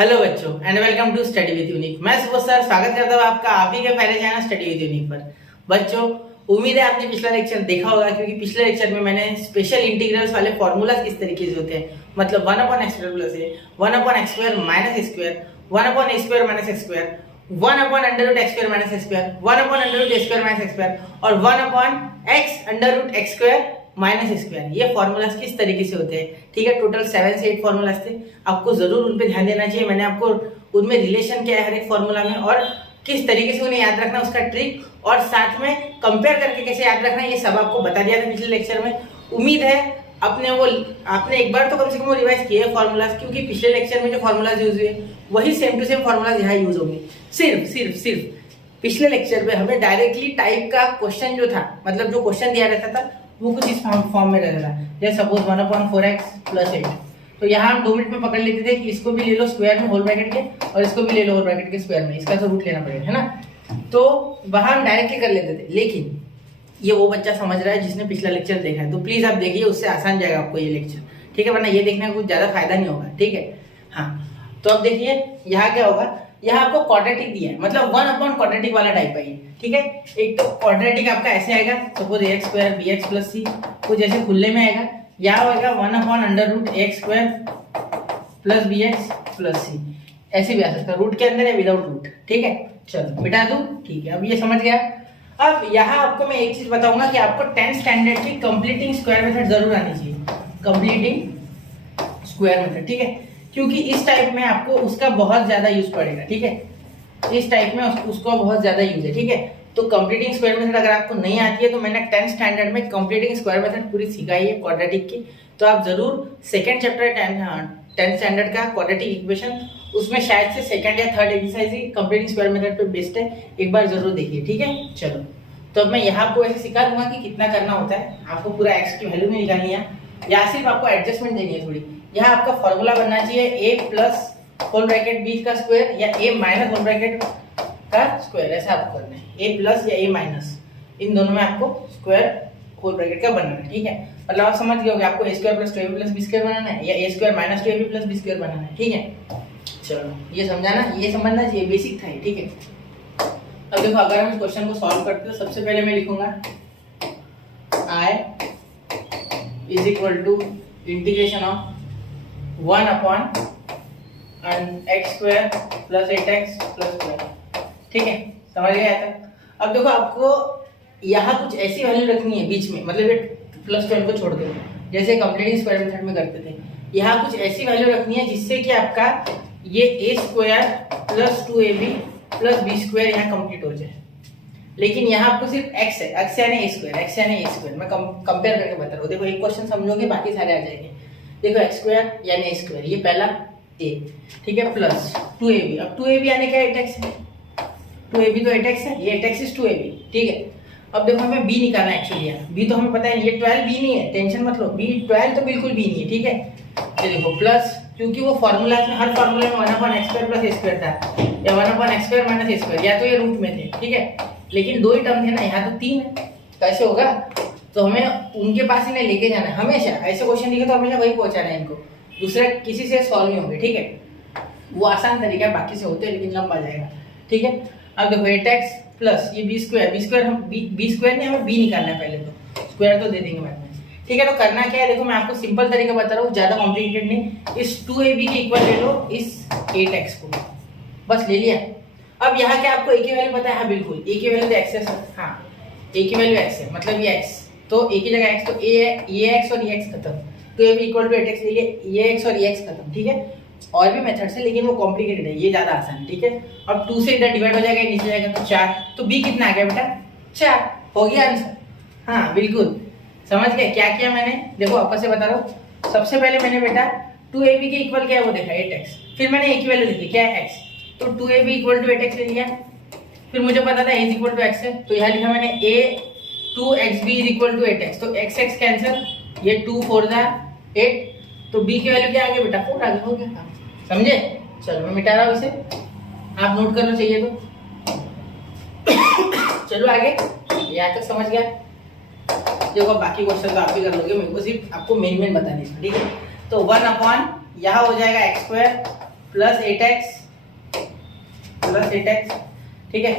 Hello बच्चों and welcome to study with unique. मैं Subodh sir स्वागत करता हूँ आपका आप ही के पहले चैनल स्टडी विद यूनिक पर। बच्चों उम्मीद है आपने पिछला लेक्चर देखा होगा, क्योंकि पिछले लेक्चर में मैंने स्पेशल इंटीग्रल्स वाले फॉर्मूलाज किस तरीके से होते हैं, मतलब 1/x² प्लस ए, 1/x² minus square, 1/a² minus x square, 1/√x² minus x square, 1/√a² minus x square और 1/x√x² माइनस स्क्वायर, ये फॉर्मूलाज किस तरीके से होते हैं। ठीक है, टोटल 7 से 8 फॉर्मूलाज थे। आपको जरूर उन पे ध्यान देना चाहिए। मैंने आपको उनमें रिलेशन क्या है हर एक फॉर्मूला में और किस तरीके से उन्हें याद रखना उसका ट्रिक और साथ में कंपेयर करके कैसे याद रखना, ये सब आपको बता दिया था पिछले लेक्चर में। उम्मीद है आपने एक बार तो कम से कम रिवाइज किए फॉर्मूलाज, क्योंकि पिछले लेक्चर में जो फॉर्मूलाज यूज हुए वही सेम टू सेम फॉर्मूलाज यहाँ यूज होंगे। सिर्फ पिछले लेक्चर में हमें डायरेक्टली टाइप का क्वेश्चन जो था, मतलब जो क्वेश्चन दिया रहता था वो कुछ इस फॉर्म में रहता था, जैसे सपोज 1/4x प्लस 8। तो यहाँ हम 2 मिनट में पकड़ लेते थे कि इसको भी ले लो स्क्वायर में होल ब्रैकेट के और इसको भी ले लो होल ब्रैकेट के स्क्वायर में, इसका तो रूट लेना पड़ेगा, है ना। तो वहां हम डायरेक्टली कर लेते थे, लेकिन ये वो बच्चा समझ रहा है जिसने पिछला लेक्चर देखा है, तो प्लीज आप देखिए, उससे आसान जाएगा आपको ये लेक्चर। ठीक है, वरना ये देखने का कुछ ज्यादा फायदा नहीं होगा। ठीक है, हाँ तो अब देखिए यहाँ क्या होगा। यहाँ आपको क्वाड्रेटिक दिया है, मतलब 1/क्वाड्रेटिक वाला टाइप है ये। ठीक है, एक तो क्वाड्रेटिक आपका ऐसे आएगा, suppose a² bx plus c, कुछ ऐसे खुले में आएगा। यहाँ होगा 1/√x² plus bx plus c, ऐसे भी आ सकता है, रूट के अंदर है विदाउट रूट। ठीक है, चलो मिटा दूं। ठीक है, अब ये समझ गया। अब यहाँ आपको मैं एक चीज बताऊंगा कि आपको 10th स्टैंडर्ड की कंप्लीटिंग स्क्वायर मेथड जरूर आनी चाहिए, कंप्लीटिंग स्क्वायर मेथड। ठीक है, क्योंकि इस टाइप में आपको उसका बहुत ज्यादा यूज पड़ेगा। ठीक है, इस टाइप में उसको बहुत ज्यादा यूज है। ठीक है, तो कंप्लीटिंग स्क्वायर मेथड अगर आपको नहीं आती है तो मैंने 10th स्टैंडर्ड में कंप्लीटिंग स्क्वायर मेथड पूरी सिखाई है क्वाड्रेटिक की, तो आप जरूर सेकंड चैप्टर 10th स्टैंडर्ड का क्वाड्रेटिक इक्वेशन, उसमें शायद से सेकंड या थर्ड एक्सरसाइज ही कंप्लीटिंग स्क्वायर मेथड पे बेस्ड है, एक बार जरूर देखिए। ठीक है, चलो तो अब मैं यहाँ आपको ऐसे सिखा दूंगा कि कितना करना होता है। आपको पूरा एक्स की वैल्यू नहीं निकालनी है, या सिर्फ आपको एडजस्टमेंट देनी है थोड़ी। यहाँ आपका फॉर्मूला बनना चाहिए a plus whole bracket b का स्क्वायर या a माइनस होल ब्रैकेट का स्क्वायर, ऐसा आपको करना है। a प्लस या a माइनस, इन दोनों में आपको स्क्वायर होल ब्रैकेट का बनाना है। ठीक है, मतलब आप समझ गए होंगे आपको a² plus 2ab plus b² बनाना है या a² minus 2ab plus b² बनाना है। ठीक है, चलो ये समझाना, ये समझना चाहिए, बेसिक था ये। ठीक है, अब देखो अगर हम इस क्वेश्चन को सॉल्व करते हैं तो सबसे पहले मैं लिखूंगा i is equal to integration of 1/x² plus 8x plus 12। ठीक है, समझ गए तक। अब देखो आपको यहाँ कुछ ऐसी वैल्यू रखनी है बीच में, मतलब ये प्लस 12 को छोड़ दो, जैसे कंप्लीटिंग स्क्वायर मेथड में करते थे। यहाँ कुछ ऐसी वैल्यू रखनी है जिससे कि आपका ये a² plus 2ab plus b² यहाँ कंप्लीट हो जाए। लेकिन यहाँ आपको सिर्फ x है, x यानी a², मैं कंपेयर करके बता रहा हूँ। देखो एक क्वेश्चन समझोगे बाकी सारे आ जाएंगे। देखो x² यानी a², ये पहला a, ठीक है, प्लस 2ab। अब 2ab यानी क्या, 8x है, 2ab तो 8x है, ये 8x इज 2ab। ठीक है, अब देखो हमें b निकालना है एक्चुअली। यहाँ b तो हमें पता है, ये 12 b नहीं है, टेंशन मत लो, b 12 तो बिल्कुल b नहीं है। ठीक है, ये देखो प्लस, क्योंकि वो फॉर्मूला में हर फॉर्मूले में 1/x² प्लस a² था या 1/x² माइनस a², या तो ये रूट में थे। ठीक है, लेकिन 2 ही टर्म थे ना, यहाँ तो 3 है, कैसे होगा। तो हमें उनके पास ही नहीं लेके जाना है हमेशा। ऐसे क्वेश्चन दिखे तो हमेशा वही पहुंचाना है इनको, दूसरा किसी से सॉल्व नहीं होंगे। ठीक है, वो आसान तरीका है, बाकी से होते हैं लेकिन लंबा जाएगा। ठीक है, अब देखो 8x प्लस ये b² हम b² नहीं, हमें b निकालना है पहले, तो स्क्वायर तो दे देंगे बाद में। ठीक है, तो करना क्या है, देखो मैं आपको सिंपल तरीका बता रहा हूँ, ज्यादा कॉम्प्लिकेटेड नहीं। इस 2ab के इक्वल ले लो इस 8x को, बस ले लिया। अब यहाँ क्या आपको a की वैल्यू पता है, हाँ बिल्कुल a की वैल्यू तो x है सर, हाँ a की वैल्यू x है, मतलब ये x, तो a की जगह x, तो ये x और ये x खत्म, तो ab इक्वल टू 8x ले लिए, ये x और ये x खत्म। ठीक है, और भी मेथड से, लेकिन वो कॉम्प्लिकेटेड है, ये ज्यादा आसान है। ठीक है, अब 2 से इधर डिवाइड हो जाएगा, नीचे जाएगा तो 4, तो b कितना आ गया बेटा, 4 हो गया आंसर। हाँ बिल्कुल समझ गए क्या किया मैंने। देखो वापस से बता रहा हूँ, सबसे पहले मैंने बेटा 2ab के इक्वल क्या है वो देखा 8x, फिर मैंने a की वैल्यू देखी क्या है x, तो 2ab इक्वल टू 8x ले लिया। फिर मुझे पता था a इक्वल टू x है, तो यहाँ लिखा मैंने a 2xb is equal to 8x, तो x कैंसिल, ये 2 4 8, तो b की वैल्यू क्या आ गया बेटा 4 आ गया, हो गया। समझे, चलो मैं मिटा रहा हूँ इसे, आप नोट कर लो चाहिए तो। चलो आगे, यहाँ तक समझ गया। देखो बाकी क्वेश्चन तो आप भी कर लोगे, मेरे को सिर्फ आपको मेन बतानी है। ठीक है, तो 1 अपॉन यहाँ हो जाएगा x² प्लस 8x, ठीक है,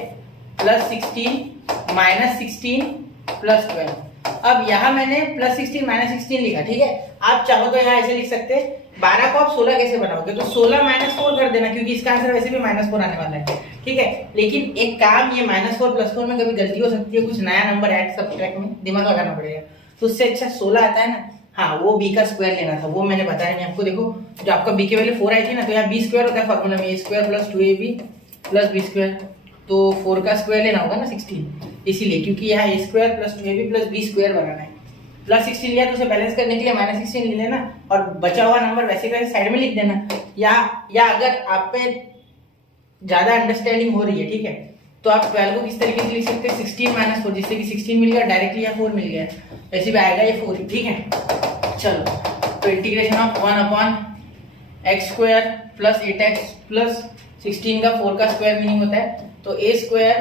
प्लस 16 माइनस 16 प्लस 12। अब यहाँ मैंने प्लस 16 माइनस 16 लिखा, ठीक है। आप चाहो तो यहाँ ऐसे लिख सकते हैं, 12 को आप 16 कैसे बनाओगे, तो 16 माइनस 4 कर देना, क्योंकि इसका आंसर वैसे भी -4 आने वाला है, ठीक है। लेकिन एक काम, ये -4 +4 में कभी गलती हो सकती है, कुछ नया नंबर ऐड सब्ट्रैक्ट में दिमाग लगाना पड़ेगा, तो उससे अच्छा 16 आता है ना। हाँ, वो b का स्क्वायर लेना था, वो मैंने बताया नहीं आपको। देखो जो आपका b के वैल्यू 4 आई थी ना, तो यहाँ b स्क्वायर होता है फॉर्मूला में, a square plus 2ab plus b square, तो 4 का स्क्वायर लेना होगा ना 16, इसीलिए, क्योंकि यहाँ a square plus 2ab plus b square बनाना है। प्लस 16 लिया तो उसे बैलेंस करने के लिए -16 ले लेना, और बचा हुआ नंबर वैसे का साइड में लिख देना। या अगर आप पे ज्यादा अंडरस्टैंडिंग हो रही है, ठीक है, तो आप 12 को किस तरीके से लिख सकते हैं, 16 माइनस 4, जिससे कि 16 मिल गया डायरेक्टली, या 4 मिल गया, वैसे भी आएगा ये 4, ठीक है। चलो, तो integration of 1/x square plus 8x plus 16 का 4 का स्क्वायर मीनिंग होता है, तो a square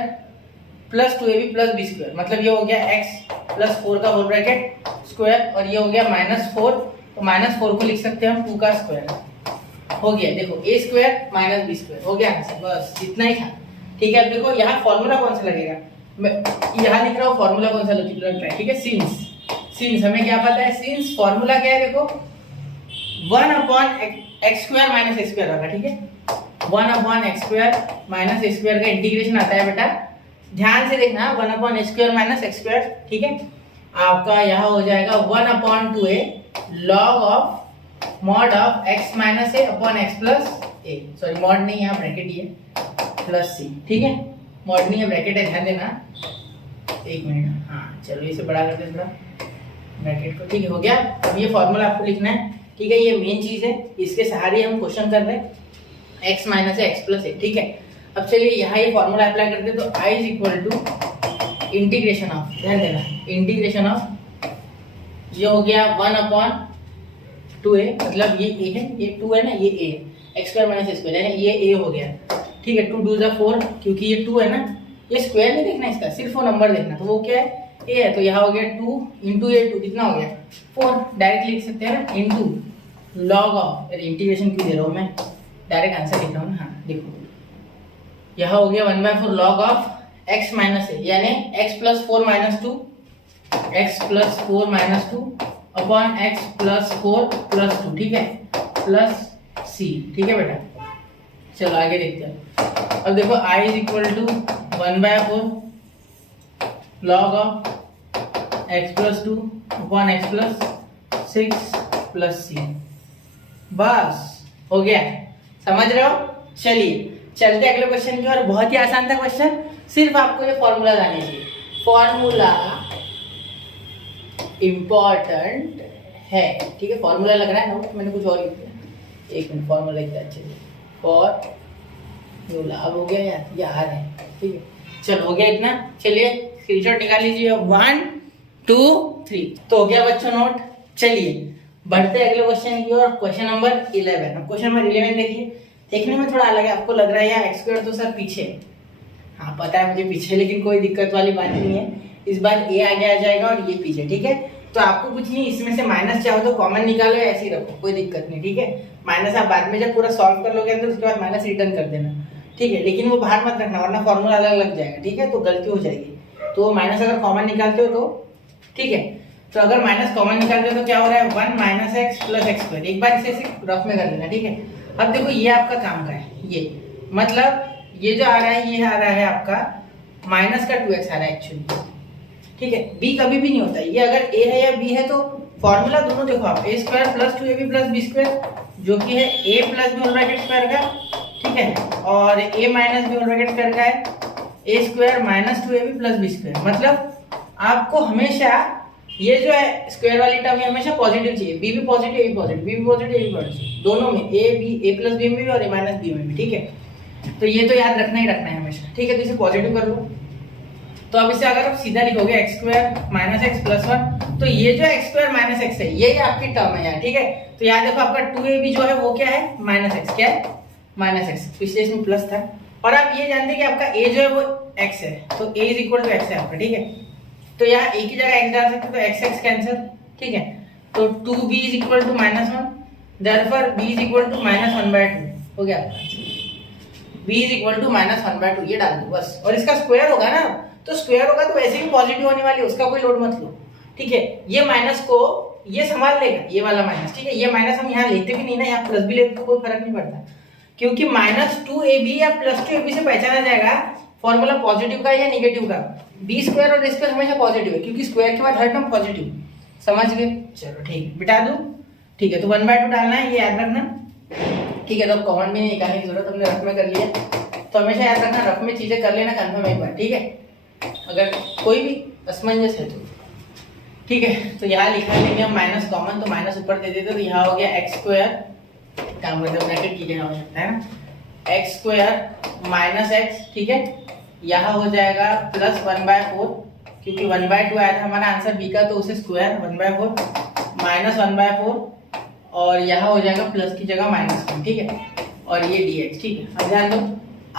plus 2ab plus b square, मतलब ये हो गया x प्लस 4 का होल ब्रैकेट स्क्वायर, और ये हो गया -4, तो -4 को लिख सकते हैं हम 2 का स्क्वायर, हो गया। देखो a square minus b square हो गया आंसर, बस इतना ही था, ठीक है। अब देखो यहाँ फॉर्मूला कौन सा लगेगा, मैं यहाँ लिख रहा हूँ फॉर्मूला कौन सा लगता है, ठीक है। सिंस हमें क्या पता है, सिंस फॉर्मूला क्या है, देखो 1/x square minus x square होगा, ठीक है। 1/x square minus x square का इंटीग्रेशन आता है बेटा, ध्यान से देखना, 1/x square minus x square, ठीक है। आपका यहाँ हो जाएगा 1/2a log of mod of x minus a upon x plus a, sorry mod नहीं, यहाँ ब्रैकेट ही है, प्लस c, ठीक है। मॉड नहीं है, ब्रैकेट है, ध्यान देना, एक मिनट। हाँ चलो, इसे बड़ा करते हैं थोड़ा ब्रैकेट को, ठीक है, हो गया। अब ये फॉर्मूला आपको लिखना है, ठीक है, ये मेन चीज है, इसके सहारे हम क्वेश्चन कर रहे हैं, x माइनस है x प्लस है, ठीक है। अब चलिए यहाँ ये फॉर्मूला अप्लाई करते हैं, तो i is equal to integration of, ध्यान देना, इंटीग्रेशन ऑफ, ये हो गया 1/2a, मतलब ये a है, ये 2 है ना, ये a है, x स्क्वायर माइनस स्क्वायर है, ये a हो गया, ठीक है। 2 2 4, क्योंकि ये 2 है ना, ये स्क्वायर नहीं देखना इसका, सिर्फ वो नंबर देखना, तो वो क्या है, a है, तो यहाँ हो गया 2 इंटू a, 2 कितना हो गया 4, डायरेक्ट लिख सकते हैं ना, इंटू लॉग ऑफ, इंटीग्रेशन क्यों दे रहा हूँ मैं, डायरेक्ट आंसर लिख रहा हूँ ना। हाँ देखो, यहाँ हो गया 1/4 log of x minus a, यानी x plus 4 minus 2, x plus 4 minus 2 upon x plus 4 plus 2, ठीक है, प्लस c, ठीक है बेटा। चलो आगे देखते हैं। अब देखो i is equal to 1/4 log of x plus 2 upon x plus 6 plus c, बस हो गया, समझ रहे हो। चलिए चलते अगले क्वेश्चन की ओर, बहुत ही आसान था क्वेश्चन, सिर्फ आपको ये फॉर्मूला आने चाहिए, फॉर्मूला इंपॉर्टेंट है, ठीक है। फॉर्मूला लग रहा है नोट, मैंने कुछ और लिख दिया, एक मिनट, फॉर्मूला लिखता है अच्छे से, फॉर्मूला, अब हो गया यार, ये आ रहा है, ठीक है। चलो हो गया इतना, चलिए स्क्रीनशॉट निकाल लीजिए, 1 2 3, तो हो गया बच्चों नोट। चलिए बढ़ते अगले क्वेश्चन की ओर, क्वेश्चन नंबर 11। अब क्वेश्चन नंबर 11 देखिए, देखने में थोड़ा अलग है, आपको लग रहा है यार x स्क्वायर तो सर पीछे, हाँ पता है मुझे पीछे, लेकिन कोई दिक्कत वाली बात नहीं है, इस बार a आगे आ जाएगा और ये पीछे, ठीक है। तो आपको कुछ नहीं, इसमें से माइनस चाहो तो कॉमन निकालो, ऐसे ही रखो, कोई दिक्कत नहीं, ठीक है। माइनस आप बाद में जब पूरा सॉल्व कर लोगे अंदर, उसके बाद माइनस रिटर्न कर देना, ठीक है, लेकिन वो बाहर मत रखना, वरना फॉर्मूला अलग लग जाएगा, ठीक है, तो गलती हो जाएगी। तो माइनस अगर कॉमन निकालते हो तो ठीक है, तो अगर माइनस कॉमन निकालते हो तो क्या हो रहा है, 1 minus x plus x square, एक बार इसे रफ में कर लेना, ठीक है। अब देखो ये आपका काम का है, ये मतलब ये जो आ रहा है, ये आ रहा है आपका माइनस का 2x आ रहा है एक्चुअली, ठीक है। b कभी भी नहीं होता, ये अगर a है या b है, तो फॉर्मूला दोनों देखो आप, a square plus 2ab plus b square, जो कि है a plus b whole bracket square का, ठीक है, और a minus b whole bracket square का है a square minus 2ab plus b square, मतलब आपको हमेशा ये जो है स्क्वायर वाली टर्म हमेशा पॉजिटिव चाहिए, b भी पॉजिटिव, a भी पॉजिटिव, b भी पॉजिटिव, a भी पॉजिटिव, दोनों में a प्लस b में भी और a माइनस b में भी, ठीक है। तो ये तो याद रखना ही रखना है हमेशा, ठीक है। तो इसे पॉजिटिव कर लो, तो अब इसे अगर आप सीधा लिखोगे x square minus x plus 1, तो ये जो एक्स स्क्वायर माइनस एक्स है, यही आपकी टर्म है यार, ठीक है। तो यहाँ देखो आपका 2ab जो है वो क्या है, माइनस एक्स, क्या है माइनस एक्स, पिछले इसमें प्लस था, और आप ये जानते हैं कि आपका a जो है वो x है, तो a is equal to x है आपका, ठीक है। तो यहाँ a की जगह x डाल सकते हो, तो x x कैंसिल, ठीक है। तो 2b is equal to -1, therefore b is equal to -1/2, हो गया आपका b इज इक्वल टू -1/2 ये डाल दो बस। और इसका स्क्वायर होगा ना, तो स्क्वायर होगा तो वैसे भी पॉजिटिव होने वाली है, उसका कोई लोड मत लो, ठीक है। ये माइनस को ये संभाल लेगा, ये वाला माइनस, ठीक है। ये माइनस हम यहाँ लेते भी नहीं ना, यहाँ प्लस भी लेते तो कोई फर्क नहीं पड़ता, क्योंकि -2ab या +2ab से पहचाना जाएगा फॉर्मूला पॉजिटिव का या नेगेटिव का। b स्क्वायर और a स्क्वायर हमेशा पॉजिटिव है, क्योंकि स्क्वायर के बाद हर टर्म पॉजिटिव। समझ गए? चलो ठीक, बिठा दूं, ठीक है। तो 1/2 डालना है, ये याद रखना, ठीक है। तो कॉमन भी नहीं निकालने की जरूरत, हमने रफ में कर लिया। तो हमेशा याद रखना, रफ में चीजें कर लेना कंफर्म एक बार, ठीक है। अगर कोई भी असमंजस है तो ठीक है। तो यहाँ लिखा लेंगे हम माइनस कॉमन, तो माइनस ऊपर दे देते, तो यहाँ हो गया एक्स स्क्वायर, काम करते ब्रैकेट की जगह हो सकता है ना, एक्स स्क्वायर माइनस एक्स, ठीक है। यहाँ हो जाएगा +1/4, क्योंकि 1/2 आया था हमारा आंसर बी का, तो उसे स्क्वायर 1/4 -1/4, और यहाँ हो जाएगा प्लस की जगह -1, ठीक है। और ये dx, ठीक है। अब ध्यान दो,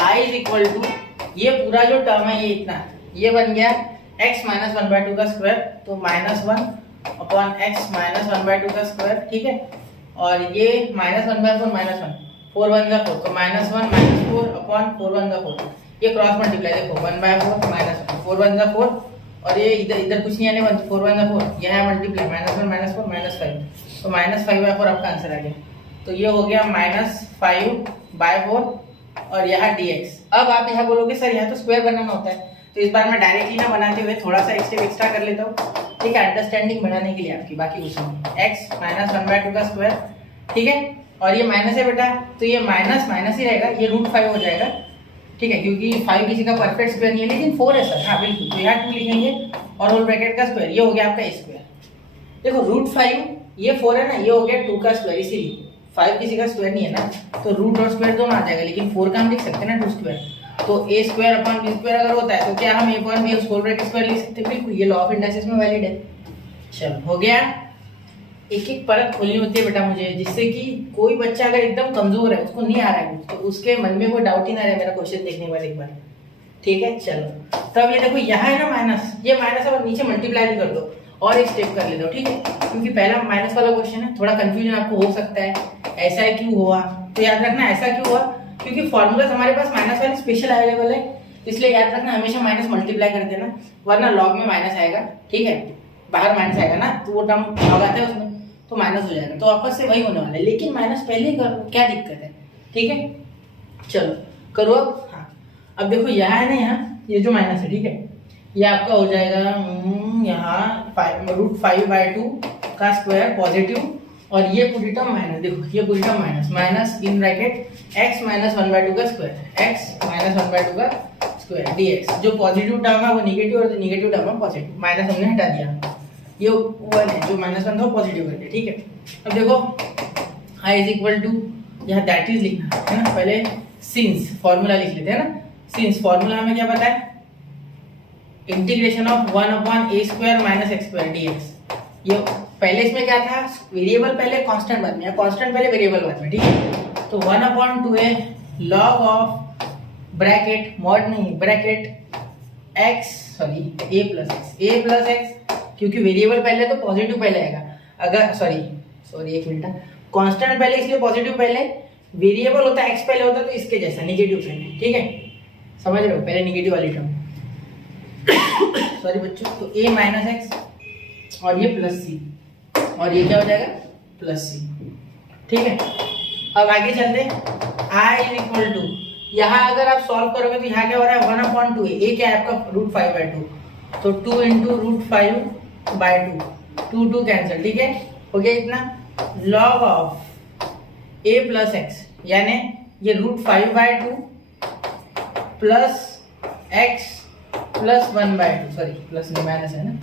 i इज इक्वल टू ये पूरा जो टर्म है ये इतना, ये बन गया x माइनस 1/2 का स्क्वायर, तो -1 अपॉन x माइनस 1/2 का स्क्वायर, ठीक है। और ये -1/4 -1 4 1 का 4, तो -1 -4 अपॉन 4 1 का 4, ये क्रॉस मल्टीप्लाई देखो 1/4 -1 4 1 का 4, और ये इधर कुछ नहीं आने, 4 1 का 4, यह है मल्टीप्लाई -1 -4 -5, तो -5/4 आपका आंसर आ गया। तो ये हो गया -5/4 और यहाँ dx। अब आप यहाँ बोलोगे सर यहाँ तो स्क्वायर बनाना होता है, तो इस बार मैं डायरेक्टली ना बनाते हुए थोड़ा सा एक स्टेप एक्स्ट्रा कर लेता हूँ, ठीक है, अंडरस्टैंडिंग बनाने के लिए आपकी, बाकी कुछ नहीं। x माइनस 1/2 का स्क्वायर, ठीक है। और ये माइनस है बेटा, तो ये माइनस माइनस ही रहेगा, ये √5 हो जाएगा, ठीक है, क्योंकि 5 किसी का परफेक्ट स्क्वायर नहीं है, लेकिन 4 है सर, हाँ बिल्कुल। तो यहाँ 2 लिखेंगे और होल ब्रैकेट का स्क्वायर, ये हो गया आपका स्क्वायर। देखो √5 ये 4 है ना, ये हो गया 2 का स्क्वायर, इसीलिए 5 किसी का स्क्वायर नहीं है ना, तो रूट और स्क्वायर दोनों आ जाएगा, लेकिन 4 का हम लिख सकते हैं ना 2 स्क्वायर। तो a square upon b square अगर होता है तो क्या हम a upon b whole bracket square लिख सकते हैं? बिल्कुल, ये लॉ ऑफ इंडक्सेस में वैलिड है। चलो हो गया। एक एक परत खोलनी होती है बेटा मुझे, जिससे कि कोई बच्चा अगर एकदम कमजोर है, उसको नहीं आ रहा है कुछ, तो उसके मन में कोई डाउट ही ना रहे मेरा क्वेश्चन देखने के बाद एक बार, ठीक है। चलो तब ये देखो यहाँ है ना माइनस, ये माइनस अब नीचे मल्टीप्लाई भी कर दो और एक स्टेप कर लेते हो, ठीक है, क्योंकि पहला माइनस वाला क्वेश्चन है, थोड़ा कंफ्यूजन आपको हो सकता है, ऐसा है क्यों हुआ, तो याद रखना ऐसा क्यों हुआ, क्योंकि फॉर्मूलाज हमारे पास माइनस वाले स्पेशल अवेलेबल है, इसलिए याद रखना हमेशा माइनस मल्टीप्लाई कर देना, वरना लॉग में माइनस आएगा, ठीक है, बाहर माइनस आएगा ना, तो वो टर्म लॉग आता है उसमें, तो माइनस हो जाएगा, तो आपस से वही होने वाला है, लेकिन माइनस पहले ही कर लो, क्या दिक्कत है, ठीक है। चलो करो अब। हाँ अब देखो यहाँ है ना, यहाँ ये जो माइनस है, ठीक है, ये आपका हो जाएगा यहाँ √5/2 का स्क्वायर पॉजिटिव, और ये पूरी टर्म माइनस, देखो ये पूरी term minus in bracket x minus 1/2 का स्क्वायर, x माइनस 1/2 का स्क्वायर dx। जो पॉजिटिव टर्म है वो निगेटिव और जो निगेटिव टर्म है पॉजिटिव, माइनस हमने हटा दिया, ये 1 है, जो -1 था वो पॉजिटिव कर दिया, ठीक है। अब देखो i इज इक्वल टू, यहाँ दैट इज लिखना है ना, पहले सिंस फॉर्मूला लिख लेते हैं ना, सिंस फॉर्मूला हमें क्या पता है, integration of 1/a² minus x² dx। ये पहले इसमें क्या था, वेरिएबल पहले कांस्टेंट बाद में, या कांस्टेंट पहले वेरिएबल बाद में, ठीक है। तो 1/2a log of bracket mod नहीं bracket x sorry a plus x, क्योंकि वेरिएबल पहले तो पॉजिटिव पहले आएगा, अगर सॉरी एक मिनट, कांस्टेंट पहले इसलिए पॉजिटिव पहले, वेरिएबल होता है x पहले होता है, तो इसके जैसा निगेटिव पहले, ठीक है, समझ रहे हो, पहले निगेटिव वाली टर्म सॉरी बच्चों, तो a माइनस एक्स और ये प्लस सी, और ये क्या हो जाएगा प्लस सी, ठीक है। अब आगे चलते, i इज इक्वल टू, यहाँ अगर आप सॉल्व करोगे तो यहाँ क्या हो रहा है 1/2a, a क्या है आपका √5/2, तो 2 × √5/2, 2 कैंसिल, ठीक है, हो गया इतना, log of a plus x, यानी ये √5/2 plus x plus 1/2, sorry plus नहीं माइनस है ना,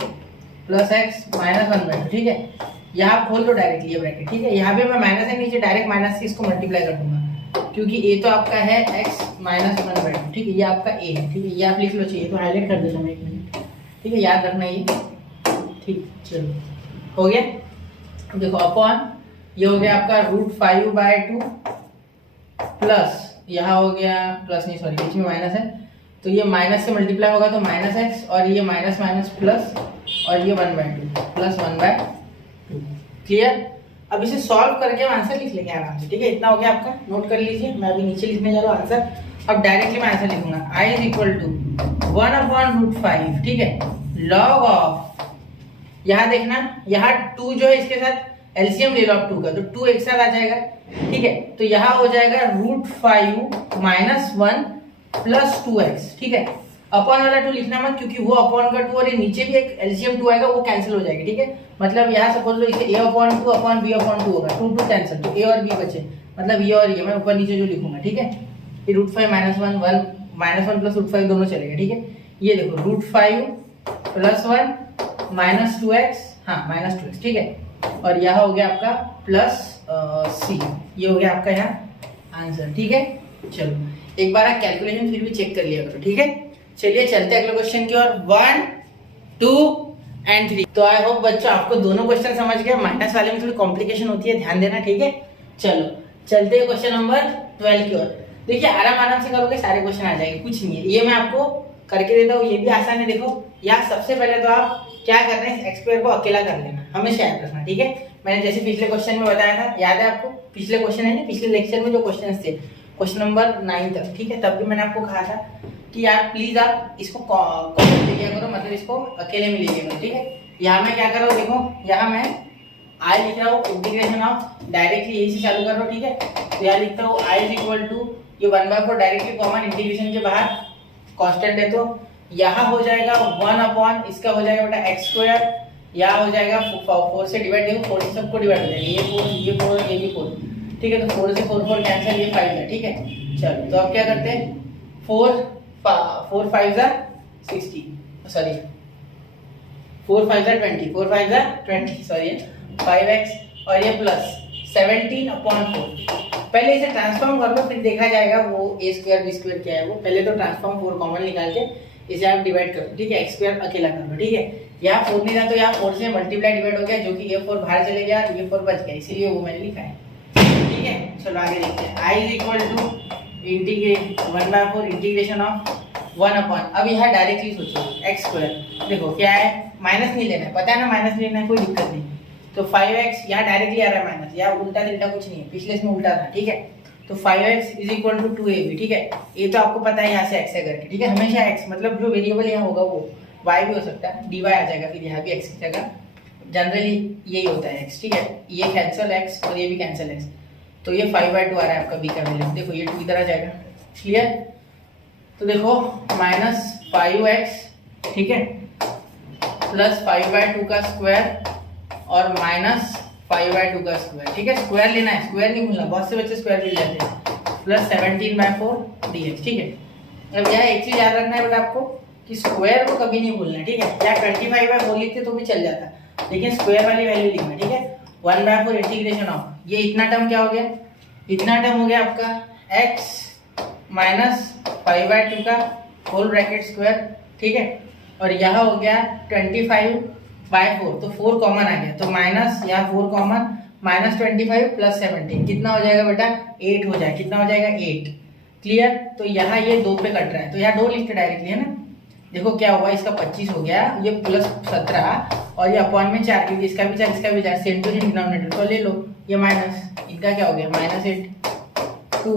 प्लस x माइनस 1/2, ठीक है। यहाँ खोल दो डायरेक्टली ये ब्रैकेट, ठीक है, यहाँ पे मैं माइनस है नीचे, डायरेक्ट माइनस से इसको मल्टीप्लाई कर दूंगा, क्योंकि a तो आपका है x माइनस 1/2, ठीक है, ये आपका a है, ठीक है, ये आप लिख लो, चाहिए तो हाईलाइट कर देता हूँ 1 मिनट, ठीक है, याद रखना ये, ठीक, चलो हो गया। देखो अपॉन ये हो गया आपका √5/2 प्लस यहाँ हो गया प्लस नहीं सॉरी बीच में माइनस है, तो ये माइनस से मल्टीप्लाई होगा तो माइनस एक्स, और ये माइनस माइनस प्लस, और ये 1/2 प्लस 1/2, क्लियर। अब इसे सॉल्व करके हम आंसर लिख लेंगे आराम से, ठीक है। इतना हो गया आपका, नोट कर लीजिए। मैं अभी नीचे लिखने जा रहा हूँ आंसर। अब डायरेक्टली मैं आंसर लिखूंगा, आई इज इक्वल टू 1/√5, ठीक है, लॉग ऑफ, यहाँ देखना, यहाँ 2 जो है इसके साथ एलसीएम ले लो आप 2 का, तो 2 एक साथ आ जाएगा, ठीक है। तो यहाँ हो जाएगा √5 - 1 + 2x, ठीक है। अपॉन वाला 2 लिखना मत, क्योंकि वो अपॉन का 2 और ये नीचे भी एक एलसीएम 2 आएगा, वो कैंसिल हो जाएगा, ठीक है। मतलब यहाँ सपोज लो इसे a/2 अपॉन b/2 होगा, 2 2 कैंसिल, तो a और b बचे, मतलब ये और ये मैं ऊपर नीचे जो लिखूंगा, ठीक है। ये √5 - 1 1 + √5 दोनों चलेगा, ठीक है। ये देखो √5 + 1 - 2x, हाँ -2x, ठीक है। और यहाँ हो गया आपका प्लस c, ये हो गया आपका यहाँ आंसर, ठीक है। चलो एक बार आप कैलकुलेशन फिर भी चेक कर लिया करो, ठीक है। चलिए चलते हैं अगले क्वेश्चन की ओर, 1 2 और 3। तो आई होप बच्चों आपको दोनों क्वेश्चन समझ गए। माइनस वाले में थोड़ी कॉम्प्लिकेशन होती है, ध्यान देना, ठीक है। चलो चलते हैं क्वेश्चन नंबर 12 की ओर। देखिए आराम से करोगे सारे क्वेश्चन आ जाएंगे, कुछ नहीं है। ये मैं आपको करके देता हूँ, ये भी आसान है। देखो यहाँ सबसे पहले तो आप क्या कर रहे हैं, x² को अकेला कर लेना, हमेशा याद रखना, ठीक है। मैंने जैसे पिछले क्वेश्चन में बताया था, याद है आपको, पिछले क्वेश्चन है ना, पिछले लेक्चर में जो क्वेश्चन थे क्वेश्चन नंबर 9 तक, ठीक है। तब भी मैंने आपको कहा था कि यार प्लीज आप इसको कॉपी लिया करो, मतलब इसको अकेले में लीजिए करो, ठीक है। यहाँ मैं क्या कर रहा हूँ, देखो यहाँ मैं आई लिख रहा हूँ, इंटीग्रेशन ऑफ, डायरेक्टली यही से चालू कर रहा हूँ, ठीक है। तो यहाँ लिखता हूँ आई इज इक्वल टू, ये 1/4 डायरेक्टली कॉमन, इंटीग्रेशन के बाहर कांस्टेंट है, तो यहाँ हो जाएगा 1 अपॉन, इसका हो जाएगा बेटा x², यहाँ हो जाएगा 4 से डिवाइड, देखो 4 से सबको डिवाइड हो जाएगा, ये 4 ये भी 4, ठीक है। तो 4 से 4 कैंसिल, ये 5 है, ठीक है। चलो तो अब क्या करते हैं, 4 5 60, सॉरी 4 5 20, 4 5 20, सॉरी 5x और ये प्लस 17/4। पहले इसे ट्रांसफॉर्म कर लो, फिर देखा जाएगा वो a² b² क्या है वो। पहले तो ट्रांसफॉर्म 4 कॉमन निकाल के इसे आप डिवाइड करो, ठीक है। x² अकेला कर लो, ठीक है। यहाँ 4 नहीं था तो यहाँ 4 से मल्टीप्लाई डिवाइड हो गया, जो कि ये 4 बाहर चले गया, ये 4 बच गया, इसीलिए वो मैंने लिखा है, ठीक है। चलो आगे देखते हैं, i is equal to integrate 1/4 integration of 1 upon, अब यहाँ डायरेक्टली सोचो x², देखो क्या है, माइनस नहीं लेना है, पता है ना, माइनस लेना है, कोई दिक्कत नहीं। तो 5x यहाँ डायरेक्टली आ रहा है माइनस, यहाँ उल्टा तिल्टा कुछ नहीं है, पिछले इसमें उल्टा था, ठीक है। तो 5x is equal to 2ab, ठीक है। ये तो आपको पता है यहाँ से x है करके, ठीक है। हमेशा x, मतलब जो वेरिएबल यहाँ होगा वो y भी हो सकता है, dy आ जाएगा, फिर यहाँ भी x की जगह, जनरली यही होता है x, ठीक है। ये कैंसिल x और ये भी कैंसिल x, तो ये 5/2 आ रहा है आपका b का वैल्यू, देखो ये 2 इधर आ जाएगा, क्लियर। तो देखो -5x, ठीक है, प्लस 5/2 का स्क्वायर और -5/2 का स्क्वायर, ठीक है। स्क्वायर लेना है, स्क्वायर नहीं भूलना, बहुत से बच्चे स्क्वायर भूल जाते हैं, प्लस 17/4 dx, ठीक है। अब यहाँ एक चीज याद रखना है बेटा आपको कि स्क्वायर को कभी नहीं भूलना, ठीक है। या 25/4 लिखते तो भी चल जाता, लेकिन स्क्वायर वाली वैल्यू लिखना, ठीक है। 1/4 इंटीग्रेशन ऑफ, ये इतना टर्म क्या हो गया, इतना टर्म हो गया आपका x - 5/2 का होल ब्रैकेट स्क्वायर, ठीक है। और यहाँ हो गया 25/4, तो 4 कॉमन आ गया, तो माइनस यहाँ 4 कॉमन, -25 + 17 कितना हो जाएगा बेटा, 8 हो जाएगा, कितना हो जाएगा 8, क्लियर। तो यहाँ ये 2 पे कट रहा है, तो यहाँ 2 लिखते डायरेक्टली, है ना। देखो क्या हुआ, इसका 25 हो गया, ये प्लस 17 और ये अपॉन में 4, क्योंकि इसका भी 4 इसका भी 4, सेम टू सेम डिनोमिनेटर, तो ले लो ये माइनस, इनका क्या हो गया -8 2,